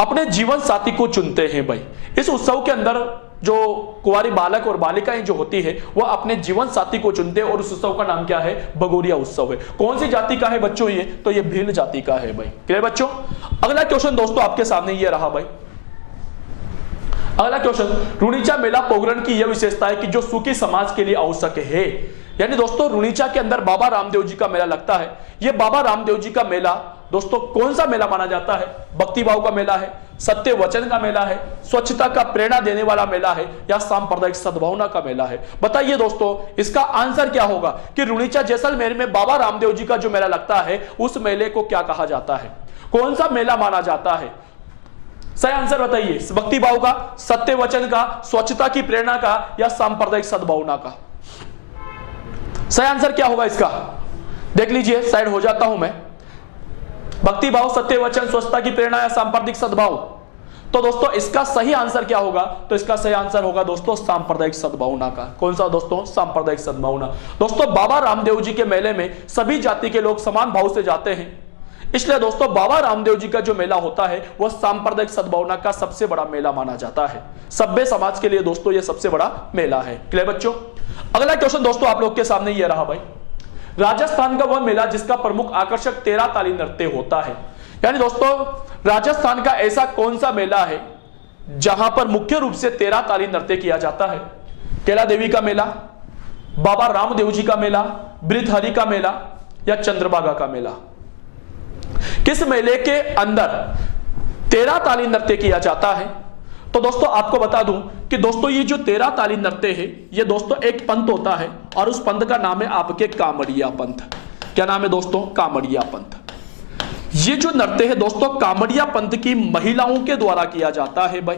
अपने जीवन साथी को चुनते हैं भाई। इस उत्सव के अंदर जो कुंवारी बालक और बालिकाएं जो होती है वह अपने जीवन साथी को चुनते हैं और उस उत्सव का नाम क्या है? भगोरिया उत्सव है। कौन सी जाति का है बच्चों ये? तो ये भील जाति का है भाई। क्लियर बच्चों? अगला क्वेश्चन दोस्तों आपके सामने ये रहा भाई। अगला क्वेश्चन, रुणीचा मेला पोगरण की यह विशेषता है कि जो सुखी समाज के लिए आवश्यक है। यानी दोस्तों रुणीचा के अंदर बाबा रामदेव जी का मेला लगता है। यह बाबा रामदेव जी का मेला दोस्तों कौन सा मेला माना जाता है? भक्ति भाव का मेला है, सत्य वचन का मेला है, स्वच्छता का प्रेरणा देने वाला मेला है या सांप्रदायिक सद्भावना का मेला है? बताइए दोस्तों इसका आंसर क्या होगा कि रुणीचा जैसलमेर में बाबा रामदेव जी का जो मेला लगता है उस मेले को क्या कहा जाता है? कौन सा मेला माना जाता है? सही आंसर बताइए। भक्ति भाव का, सत्य वचन का, स्वच्छता की प्रेरणा का या सांप्रदायिक सद्भावना का? सही आंसर क्या होगा इसका? देख लीजिए, साइड हो जाता हूं मैं। भक्ति भाव, सत्य वचन, स्वच्छता की प्रेरणा या सांप्रदायिक सद्भाव? तो दोस्तों इसका सही आंसर क्या होगा? तो इसका सही आंसर होगा दोस्तों सांप्रदायिक सद्भावना का। कौन सा दोस्तों? सांप्रदायिक सद्भावना। दोस्तों बाबा रामदेव जी के मेले में सभी जाति के लोग समान भाव से जाते हैं, इसलिए दोस्तों बाबा रामदेव जी का जो मेला होता है वह सांप्रदायिक सद्भावना का सबसे बड़ा मेला माना जाता है। सभ्य समाज के लिए दोस्तों यह सबसे बड़ा मेला है। क्लियर बच्चों? अगला क्वेश्चन दोस्तों आप लोग के सामने यह रहा भाई। राजस्थान का वह मेला जिसका प्रमुख आकर्षक 13 ताली नृत्य होता है। यानी दोस्तों राजस्थान का ऐसा कौन सा मेला है जहां पर मुख्य रूप से 13 ताली नृत्य किया जाता है? कैला देवी का मेला, बाबा रामदेव जी का मेला, बृहहरि का मेला या चंद्रभागा का मेला? किस मेले के अंदर 13 ताली नृत्य किया जाता है? तो दोस्तों आपको बता दूं कि दोस्तों ये जो 13 ताली नृत्य है ये दोस्तों एक पंथ होता है और उस पंथ का नाम है आपके कामड़िया पंथ। क्या नाम है दोस्तों? कामड़िया पंथ। ये जो नृत्य है दोस्तों कामड़िया पंथ की महिलाओं के द्वारा किया जाता है भाई।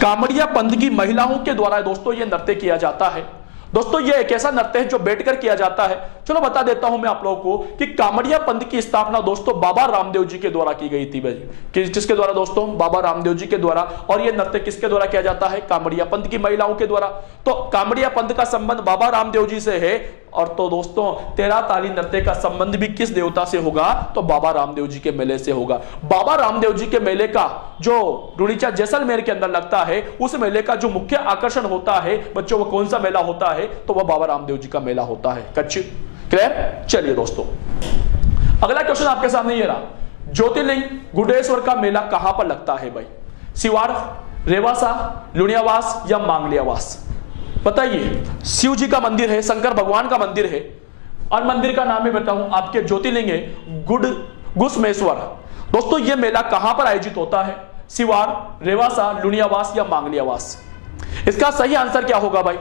कामड़िया पंथ की महिलाओं के द्वारा दोस्तों ये नृत्य किया जाता है। दोस्तों ये एक ऐसा नृत्य है जो बैठकर किया जाता है। चलो बता देता हूं मैं आप लोगों को कि कामड़िया पंथ की स्थापना दोस्तों बाबा रामदेव जी के द्वारा की गई थी भाई। किसके द्वारा दोस्तों? बाबा रामदेव जी के द्वारा। और ये नृत्य किसके द्वारा किया जाता है? कामड़िया पंथ की महिलाओं के द्वारा। तो कामड़िया पंथ का संबंध बाबा रामदेव जी से है। और तो दोस्तों 13 ताली नृत्य का संबंध भी किस देवता से होगा? तो बाबा रामदेव जी के मेले से होगा। बाबा रामदेव जी के मेले का जो रुणीचा जैसलमेर के अंदर लगता है उस मेले का जो मुख्य आकर्षण होता है बच्चों वो कौन सा मेला होता है? तो वह बाबा रामदेव जी का मेला होता है। कच्ची क्लियर? चलिए दोस्तों अगला क्वेश्चन आपके सामने ये रहा। ज्योतिर्लिंग गुडेश्वर का मेला कहां पर लगता है भाई? सिवाड़, रेवासा, लुणियावास या मांगलियावास? बताइए। शिव जी का मंदिर है, शंकर भगवान का मंदिर है और मंदिर का नाम मैं बताऊं आपके ज्योतिर्लिंग है गुस्मेश्वर। दोस्तों ये मेला कहां पर आयोजित होता है? सिवाड़, रेवासा, लुणियावास या मांगलियावास? इसका सही आंसर क्या होगा भाई?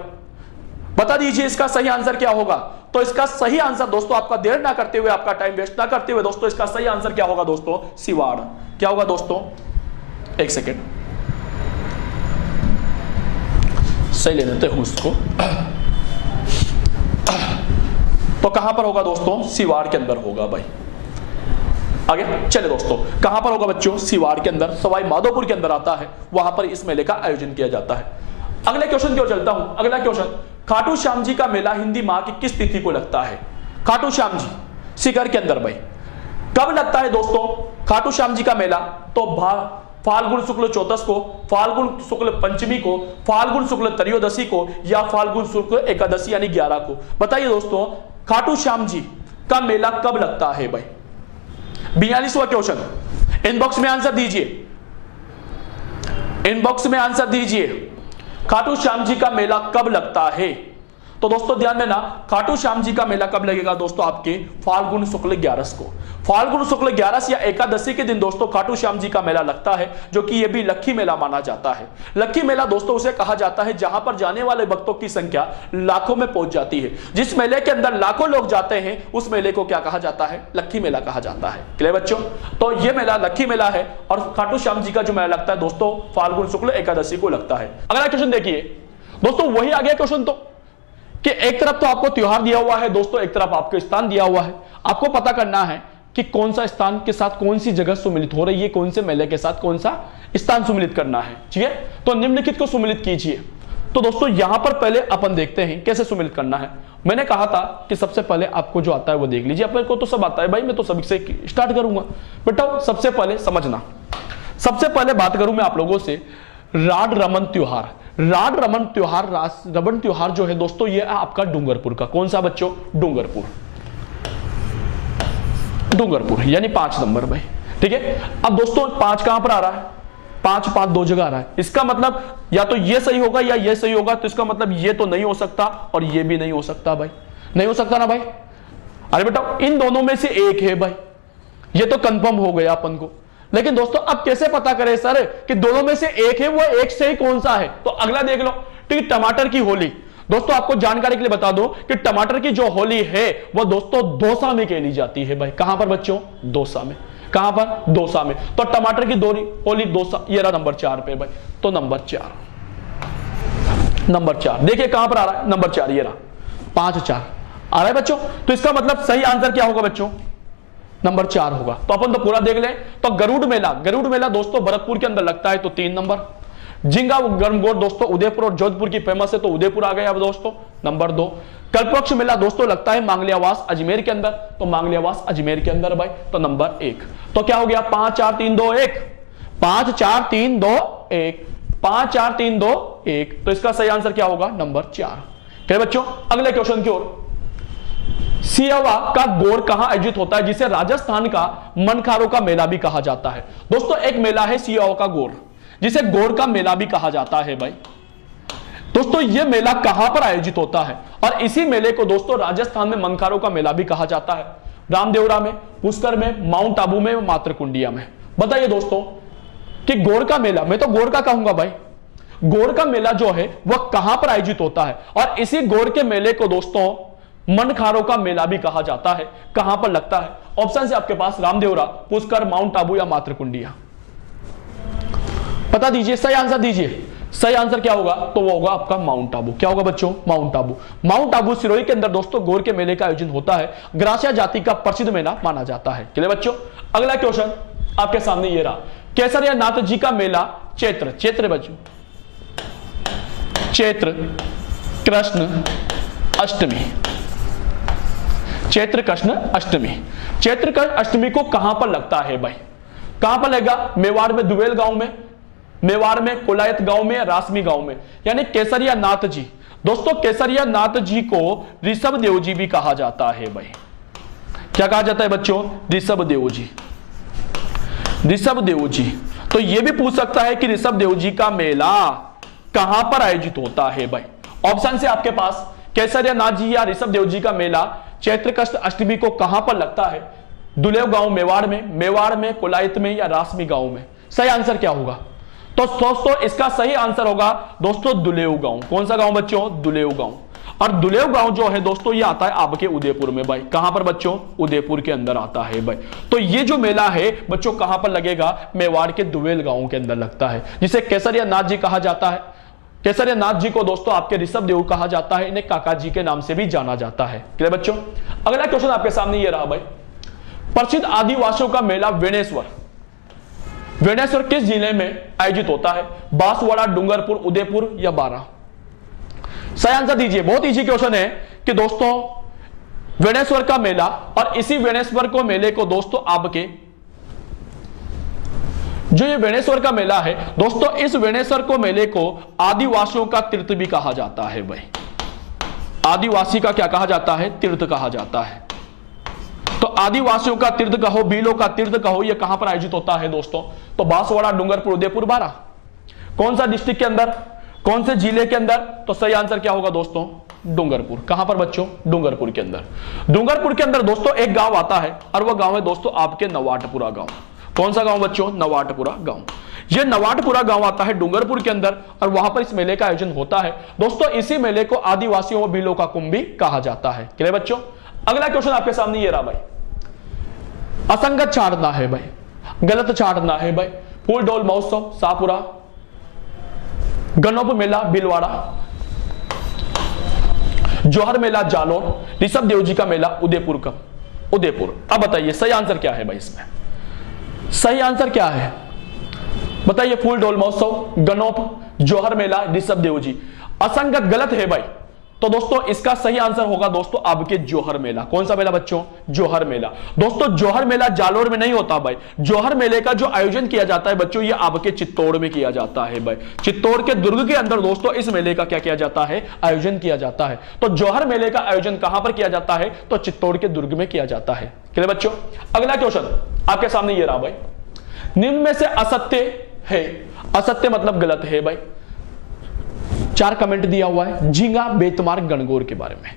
बता दीजिए इसका सही आंसर क्या होगा? तो इसका सही आंसर दोस्तों आपका देर ना करते हुए, आपका टाइम वेस्ट ना करते हुए दोस्तों इसका सही आंसर क्या होगा दोस्तों? सिवाड़। क्या होगा दोस्तों? एक सेकेंड सही ले लेते हैं उसको। तो कहां पर होगा दोस्तों? सिवाड़ के अंदर होगा भाई। आगे चले दोस्तों, कहां पर होगा बच्चों? सिवाड़ के अंदर, सवाई माधोपुर के अंदर आता है, वहां पर इस मेले का आयोजन किया जाता है। अगले क्वेश्चन की ओर चलता हूं। अगला क्वेश्चन, खाटू श्याम जी का मेला हिंदी माह की किस तिथि को लगता है? खाटू श्याम जी शिखर के अंदर भाई कब लगता है दोस्तों खाटू श्याम जी का मेला? तो फाल्गुन शुक्ल चौदस को, फाल्गुन शुक्ल पंचमी को, फाल्गुन शुक्ल त्रयोदशी को, या फाल्गुन शुक्ल एकादशी यानी 11 को। बताइए दोस्तों, खाटू श्याम जी का मेला कब लगता है भाई? 42वां क्वेश्चन, इनबॉक्स में आंसर दीजिए, इनबॉक्स में आंसर दीजिए। खाटू श्याम जी का मेला कब लगता है? तो दोस्तों ध्यान देना, खाटू श्याम जी का मेला कब लगेगा दोस्तों? आपके फाल्गुन शुक्ल 11 को, फाल्गुन शुक्ल 11 या एकादशी के दिन दोस्तों खाटू श्याम जी का मेला लगता है, जो कि यह भी लक्खी मेला माना जाता है। लक्खी मेला दोस्तों उसे कहा जाता है जहां पर जाने वाले भक्तों की संख्या लाखों में पहुंच जाती है। जिस मेले के अंदर लाखों लोग जाते हैं उस मेले को क्या कहा जाता है? लक्खी मेला कहा जाता है। क्लियर बच्चों? तो यह मेला लक्खी मेला है और खाटू श्याम जी का जो मेला लगता है दोस्तों फाल्गुन शुक्ल एकादशी को लगता है। अगला क्वेश्चन देखिए दोस्तों, वही आ गया क्वेश्चन तो कि एक तरफ तो आपको त्योहार दिया हुआ है दोस्तों, एक तरफ आपको स्थान दिया हुआ है। आपको पता करना है कि कौन सा स्थान के साथ कौन सी जगह सुमिलित हो रही है, कौन से मेले के साथ कौन सा स्थान सुमिलित करना है। ठीक है, तो निम्नलिखित को सुमिलित कीजिए। तो दोस्तों यहां पर पहले अपन देखते हैं कैसे सुमिलित करना है। मैंने कहा था कि सबसे पहले आपको जो आता है वो देख लीजिए। अपने को तो सब आता है भाई, मैं तो सभी से स्टार्ट करूंगा। बेटा सबसे पहले समझना, सबसे पहले बात करूं मैं आप लोगों से राड रमन त्योहार। राड रमन त्योहार, रमन त्योहार जो है दोस्तों ये आपका डूंगरपुर का। कौन सा बच्चों? डूंगरपुर, डूंगरपुर यानी 5 नंबर भाई। ठीक है, अब दोस्तों 5 कहां पर आ रहा है? 5 दो जगह आ रहा है। इसका मतलब या तो ये सही होगा या ये सही होगा, तो इसका मतलब ये तो नहीं हो सकता और ये भी नहीं हो सकता भाई। नहीं हो सकता ना भाई? अरे बेटा इन दोनों में से एक है भाई, ये तो कंफर्म हो गया अपन को। लेकिन दोस्तों अब कैसे पता करें सर कि दोनों में से एक है, वो एक से ही कौन सा है? तो अगला देख लो। ठीक, टमाटर की होली। दोस्तों आपको जानकारी के लिए बता दो कि टमाटर की जो होली है वो दोस्तों दौसा में खेली जाती है भाई। कहां पर बच्चों? दौसा में। कहां पर? दौसा में। तो टमाटर की होली दौसा, ये रहा नंबर 4 पे भाई। तो नंबर 4, नंबर 4 देखिए कहां पर आ रहा है? नंबर 4, ये रहा 5-4 आ रहा है बच्चों। तो इसका मतलब सही आंसर क्या होगा बच्चों? नंबर 4 होगा। तो अपन तो पूरा देख लें। तो गरुड़ मेला, गरुड़ मेला दोस्तों भरतपुर के अंदर लगता है, तो 3 नंबर। झिंगा गर्मगोर दोस्तों उदयपुर और जोधपुर की फेमस है, तो उदयपुर आ गया अब दोस्तों, नंबर 2। कल्पवृक्ष मेला दोस्तों लगता है मांगलियावास अजमेर के अंदर, तो मांगलियावास अजमेर के अंदर भाई, तो नंबर 1। तो क्या हो गया? 5 4 3 2 1, 5 4 3 2 1, 5 4 3 2 1। तो इसका सही आंसर क्या होगा? नंबर 4। क्या बच्चों? अगले क्वेश्चन की ओर। सियावा का गोड़ कहां आयोजित होता है, जिसे राजस्थान का मनखारों का मेला भी कहा जाता है? दोस्तों एक मेला है सियावा का गोड़, जिसे गोड़ का मेला भी कहा जाता है भाई। दोस्तों यह मेला कहां पर आयोजित होता है? और इसी मेले को दोस्तों राजस्थान में मनखारों का मेला भी कहा जाता है। रामदेवरा में, पुष्कर में, माउंट आबू में, मातृकुंडिया में। बताइए दोस्तों कि गोड़ का मेला, मैं तो गोड़ का कहूंगा भाई, गोड़ का मेला जो है वह कहां पर आयोजित होता है? और इसी गोड़ के मेले को दोस्तों मनखारों का मेला भी कहा जाता है। कहां पर लगता है? ऑप्शन है आपके पास रामदेवरा, पुष्कर, माउंट आबू या मातृकुंडिया। बता दीजिए, सही आंसर दीजिए। सही आंसर क्या होगा? तो वो होगा आपका माउंट आबू। क्या होगा बच्चों? माउंट आबू। माउंट आबू सिरोही के अंदर दोस्तों गोड़ के मेले का आयोजन होता है। ग्रासिया जाति का प्रसिद्ध मेला माना जाता है। क्लियर बच्चों? अगला क्वेश्चन आपके सामने ये रहा, केसरिया नाथ जी का मेला चैत्र, चैत्र बच्चों, चैत्र कृष्ण अष्टमी, चैत्र कृष्ण अष्टमी। चैत्र कृष्ण अष्टमी को कहां पर लगता है भाई? कहां पर लगेगा? मेवाड़ में दुबेल गांव में, मेवाड़ में कोलायत गांव में, रासमी गांव में, यानी केसरिया नाथ जी। दोस्तों केसरिया नाथ जी को ऋषभ देव जी भी कहा जाता है भाई। क्या कहा जाता है बच्चों? ऋषभ देव जी, ऋषभ देव जी। तो यह भी पूछ सकता है कि ऋषभ देव जी का मेला कहां पर आयोजित होता है भाई? ऑप्शन से आपके पास केसरिया नाथ जी या ऋषभ देव जी का मेला चैत्र कृष्ण अष्टमी को कहां पर लगता है? दुलेव गांव मेवाड़ में, कोलायत में या रासमी गांव में। सही आंसर क्या होगा? तो दोस्तों इसका सही आंसर होगा दोस्तों दुलेव गांव। कौन सा गांव बच्चों? दुलेव गांव। और दुलेव गांव जो है दोस्तों ये आता है आपके उदयपुर में भाई। कहां पर बच्चों? उदयपुर के अंदर आता है भाई। तो ये जो मेला है बच्चों कहां पर लगेगा? मेवाड़ के दुलेव गांव के अंदर लगता है, जिसे केसरिया नाथ जी कहा जाता है। केसरिया नाथ जी को दोस्तों आपके ऋषभ देव कहा जाता है, इन्हें काका जी के नाम से भी जाना जाता है। क्लियर बच्चों? अगला क्वेश्चन आपके सामने ये रहा भाई, प्रसिद्ध आदिवासियों का मेला वेणेश्वर, वेणेश्वर किस जिले में आयोजित होता है? बांसवाड़ा, डूंगरपुर, उदयपुर या बारां? सही आंसर दीजिए। बहुत इजी क्वेश्चन है कि दोस्तों वेणेश्वर का मेला, और इसी वेणेश्वर को मेले को दोस्तों आपके जो ये वेणेश्वर का मेला है दोस्तों, इस वेणेश्वर को मेले को आदिवासियों का तीर्थ भी कहा जाता है भाई। आदिवासी का क्या कहा जाता है? तीर्थ कहा जाता है। तो आदिवासियों का तीर्थ कहो, भीलों का तीर्थ कहो, ये कहां पर आयोजित होता है दोस्तों? तो बांसवाड़ा, डूंगरपुर, उदयपुर, बारां। कौन सा डिस्ट्रिक्ट के अंदर, कौन से जिले के अंदर? तो सही आंसर क्या होगा दोस्तों? डूंगरपुर। कहां पर बच्चों? डूंगरपुर के अंदर। डूंगरपुर के अंदर दोस्तों एक गांव आता है, और वह गांव है दोस्तों आपके नवाटपुरा गांव। कौन सा गांव बच्चों? नवाटपुरा गांव। ये नवाटपुरा गांव आता है डूंगरपुर के अंदर, और वहां पर इस मेले का आयोजन होता है दोस्तों। इसी मेले को आदिवासियों व भीलों का कुंभ भी कहा जाता है। क्लियर बच्चों? अगला क्वेश्चन आपके सामने ये रहा भाई। असंगत छाड़ना है भाई, गलत छाड़ना है भाई। फूल डोल महोत्सव शाहपुरा, गणोप मेला भीलवाड़ा, जौहर मेला जालौर, ऋषभ देव जी का मेला उदयपुर का उदयपुर। अब बताइए सही आंसर क्या है भाई? इसमें सही आंसर क्या है बताइए? फूल डोल महोत्सव, गणोप, जौहर मेला, ऋषभ देव जी। असंगत गलत है भाई। तो दोस्तों इसका सही आंसर होगा दोस्तों आपके जौहर मेला। कौन सा मेला बच्चों? जौहर मेला। दोस्तों जौहर मेला जालोर में नहीं होता भाई। जौहर मेले का जो आयोजन किया जाता है बच्चों, ये आपके चित्तौड़ में किया जाता है भाई। चित्तौड़ के दुर्ग के अंदर दोस्तों इस मेले का क्या किया जाता है? आयोजन किया जाता है। तो जौहर मेले का आयोजन कहां पर किया जाता है? तो चित्तौड़ के दुर्ग में किया जाता है। क्लियर बच्चों? अगला क्वेश्चन आपके सामने ये रहा भाई। निम्न में से असत्य है, असत्य मतलब गलत है भाई। 4 कमेंट दिया हुआ है झींगा, बेतमार, गणगौर के बारे में।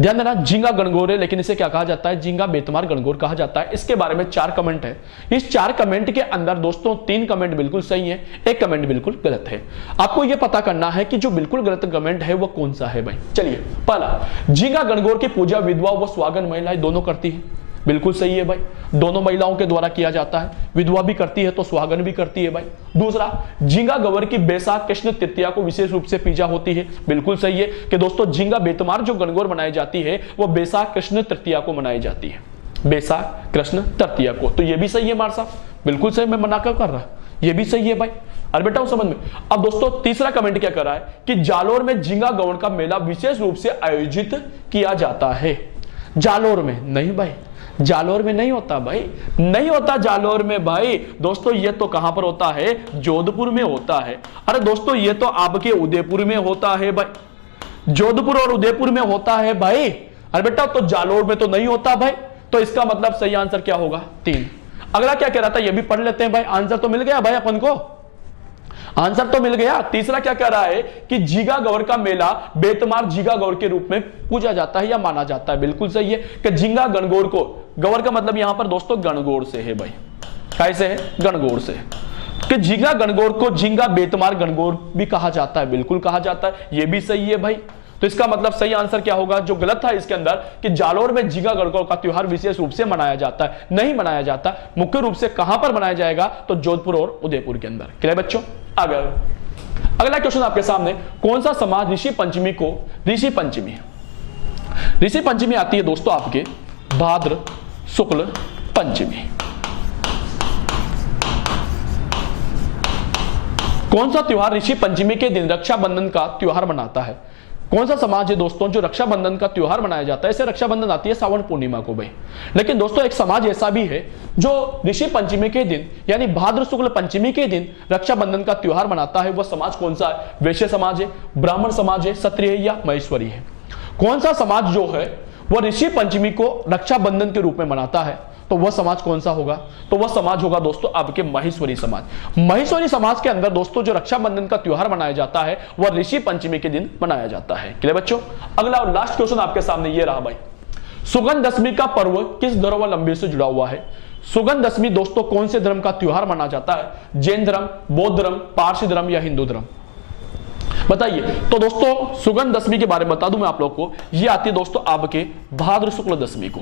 ध्यान देना, झींगा गणगौर है, लेकिन इसे क्या कहा जाता है? झींगा, बेतमार, गणगौर कहा जाता है। इसके बारे में 4 कमेंट है। इस 4 कमेंट के अंदर दोस्तों 3 कमेंट बिल्कुल सही है, 1 कमेंट बिल्कुल गलत है। आपको यह पता करना है कि जो बिल्कुल गलत कमेंट है वो कौन सा है भाई। चलिए, पहला, झींगा गणगौर की पूजा विधवा व स्वागन महिलाएं दोनों करती है। बिल्कुल सही है भाई, दोनों महिलाओं के द्वारा किया जाता है। विधवा भी करती है तो स्वागन भी करती है भाई। दूसरा, झींगा गवर की बैसाख कृष्ण तृतीया को विशेष रूप से पूजा होती है। बिल्कुल सही है कि दोस्तों झींगा बेतमार जो गणगौर मनाई जाती है वो बैसाख कृष्ण तृतीया को मनाई जाती है, बैसाख कृष्ण तृतीया को। तो ये भी सही है मार साहब, बिल्कुल सही, मैं मना कर रहा, ये भी सही है भाई। अरे बेटा समझ में। अब दोस्तों तीसरा कमेंट क्या कर रहा है कि जालोर में झींगा गौड़ का मेला विशेष रूप से आयोजित किया जाता है। जालोर में नहीं भाई, जालोर में नहीं होता भाई, नहीं होता जालोर में भाई। दोस्तों ये तो कहां पर होता है? जोधपुर में होता है। अरे दोस्तों ये तो आपके उदयपुर में होता है भाई, जोधपुर और उदयपुर में होता है भाई। अरे बेटा तो जालोर में तो नहीं होता भाई। तो इसका मतलब सही आंसर क्या होगा? 3। अगला क्या कह रहा था ये भी पढ़ लेते हैं भाई। आंसर तो मिल गया भाई अपन को, आंसर तो मिल गया। तीसरा क्या कह रहा है कि झींगा गौर का मेला बेतमार झींगा गौर के रूप में पूजा जाता है या माना जाता है। बिल्कुल सही है कि झींगा गणगौर को, गौर का मतलब यहां पर दोस्तों गणगौर से है भाई। कैसे है? गणगौर से। कि झींगा गणगौर को झींगा बेतमार गणगौर भी कहा जाता है। बिल्कुल कहा जाता है, यह भी सही है भाई। तो इसका मतलब सही आंसर क्या होगा? जो गलत था इसके अंदर कि जालोर में झींगा गणगौर का त्योहार विशेष रूप से मनाया जाता है, नहीं मनाया जाता। मुख्य रूप से कहां पर मनाया जाएगा? तो जोधपुर और उदयपुर के अंदर। क्लियर बच्चों? अगला क्वेश्चन आपके सामने, कौन सा समाज ऋषि पंचमी को, ऋषि पंचमी आती है दोस्तों आपके भाद्र शुक्ल पंचमी। कौन सा त्योहार ऋषि पंचमी के दिन रक्षाबंधन का त्योहार मनाता है? कौन सा समाज है दोस्तों जो रक्षाबंधन का त्योहार मनाया जाता है? इसे रक्षाबंधन आती है सावन पूर्णिमा को भाई। लेकिन दोस्तों एक समाज ऐसा भी है जो ऋषि पंचमी के दिन यानी भाद्र शुक्ल पंचमी के दिन रक्षाबंधन का त्योहार मनाता है। वह समाज कौन सा है? वैश्य समाज है, ब्राह्मण समाज है, क्षत्रिय है या महेश्वरी है? कौन सा समाज जो है वह ऋषि पंचमी को रक्षाबंधन के रूप में मनाता है? तो वह समाज कौन सा होगा? तो वह समाज होगा दोस्तों आपके महेश्वरी समाज। महेश्वरी समाज के अंदर दोस्तों जो रक्षाबंधन का त्योहार मनाया जाता है वह ऋषि पंचमी के दिन मनाया जाता है। क्लियर बच्चों? अगला और लास्ट क्वेश्चन आपके सामने ये रहा भाई। सुगंध दशमी का पर्व किस धर्मावलंबी से जुड़ा हुआ है? सुगंध दशमी दोस्तों कौन से धर्म का त्योहार माना जाता है? जैन धर्म, बौद्ध धर्म, पारसी धर्म या हिंदू धर्म? बताइए। तो दोस्तों सुगंध दशमी के बारे में बता दूं मैं आप लोग को, ये आती है दोस्तों आपके भाद्र शुक्ल दशमी को।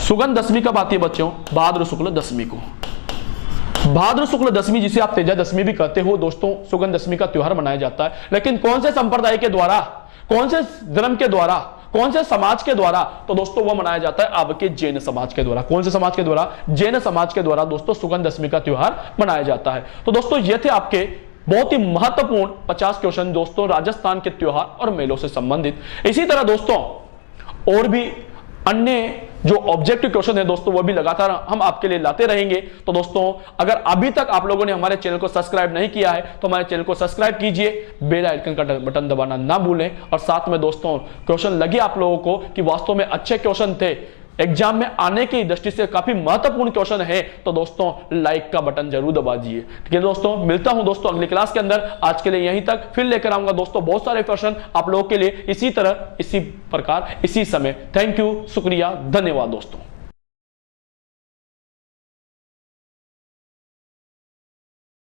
सुगंध दशमी कब आती है बच्चों? भाद्र शुक्ल दशमी को। भाद्र शुक्ल दशमी जिसे आप तेजा दशमी भी कहते हो दोस्तों, सुगंध दशमी का त्योहार मनाया जाता है। लेकिन कौन से संप्रदाय के द्वारा, कौन से धर्म के द्वारा कौन से समाज के द्वारा? तो दोस्तों वो मनाया जाता है आपके जैन समाज के द्वारा। कौन से समाज के द्वारा? जैन समाज के द्वारा दोस्तों सुगंध दशमी का त्योहार मनाया जाता है। तो दोस्तों ये थे आपके बहुत ही महत्वपूर्ण 50 क्वेश्चन दोस्तों राजस्थान के त्योहार और मेलों से संबंधित। इसी तरह दोस्तों और भी अन्य जो ऑब्जेक्टिव क्वेश्चन है दोस्तों वो भी लगातार हम आपके लिए लाते रहेंगे। तो दोस्तों अगर अभी तक आप लोगों ने हमारे चैनल को सब्सक्राइब नहीं किया है तो हमारे चैनल को सब्सक्राइब कीजिए, बेल आइकन का बटन दबाना ना भूलें, और साथ में दोस्तों क्वेश्चन लगे आप लोगों को कि वास्तव में अच्छे क्वेश्चन थे, एग्जाम में आने की दृष्टि से काफी महत्वपूर्ण क्वेश्चन है, तो दोस्तों लाइक का बटन जरूर दबा दीजिए। ठीक है दोस्तों, मिलता हूं दोस्तों अगली क्लास के अंदर। आज के लिए यहीं तक, फिर लेकर आऊंगा दोस्तों बहुत सारे क्वेश्चन आप लोगों के लिए इसी तरह, इसी प्रकार, इसी समय। थैंक यू, शुक्रिया, धन्यवाद दोस्तों।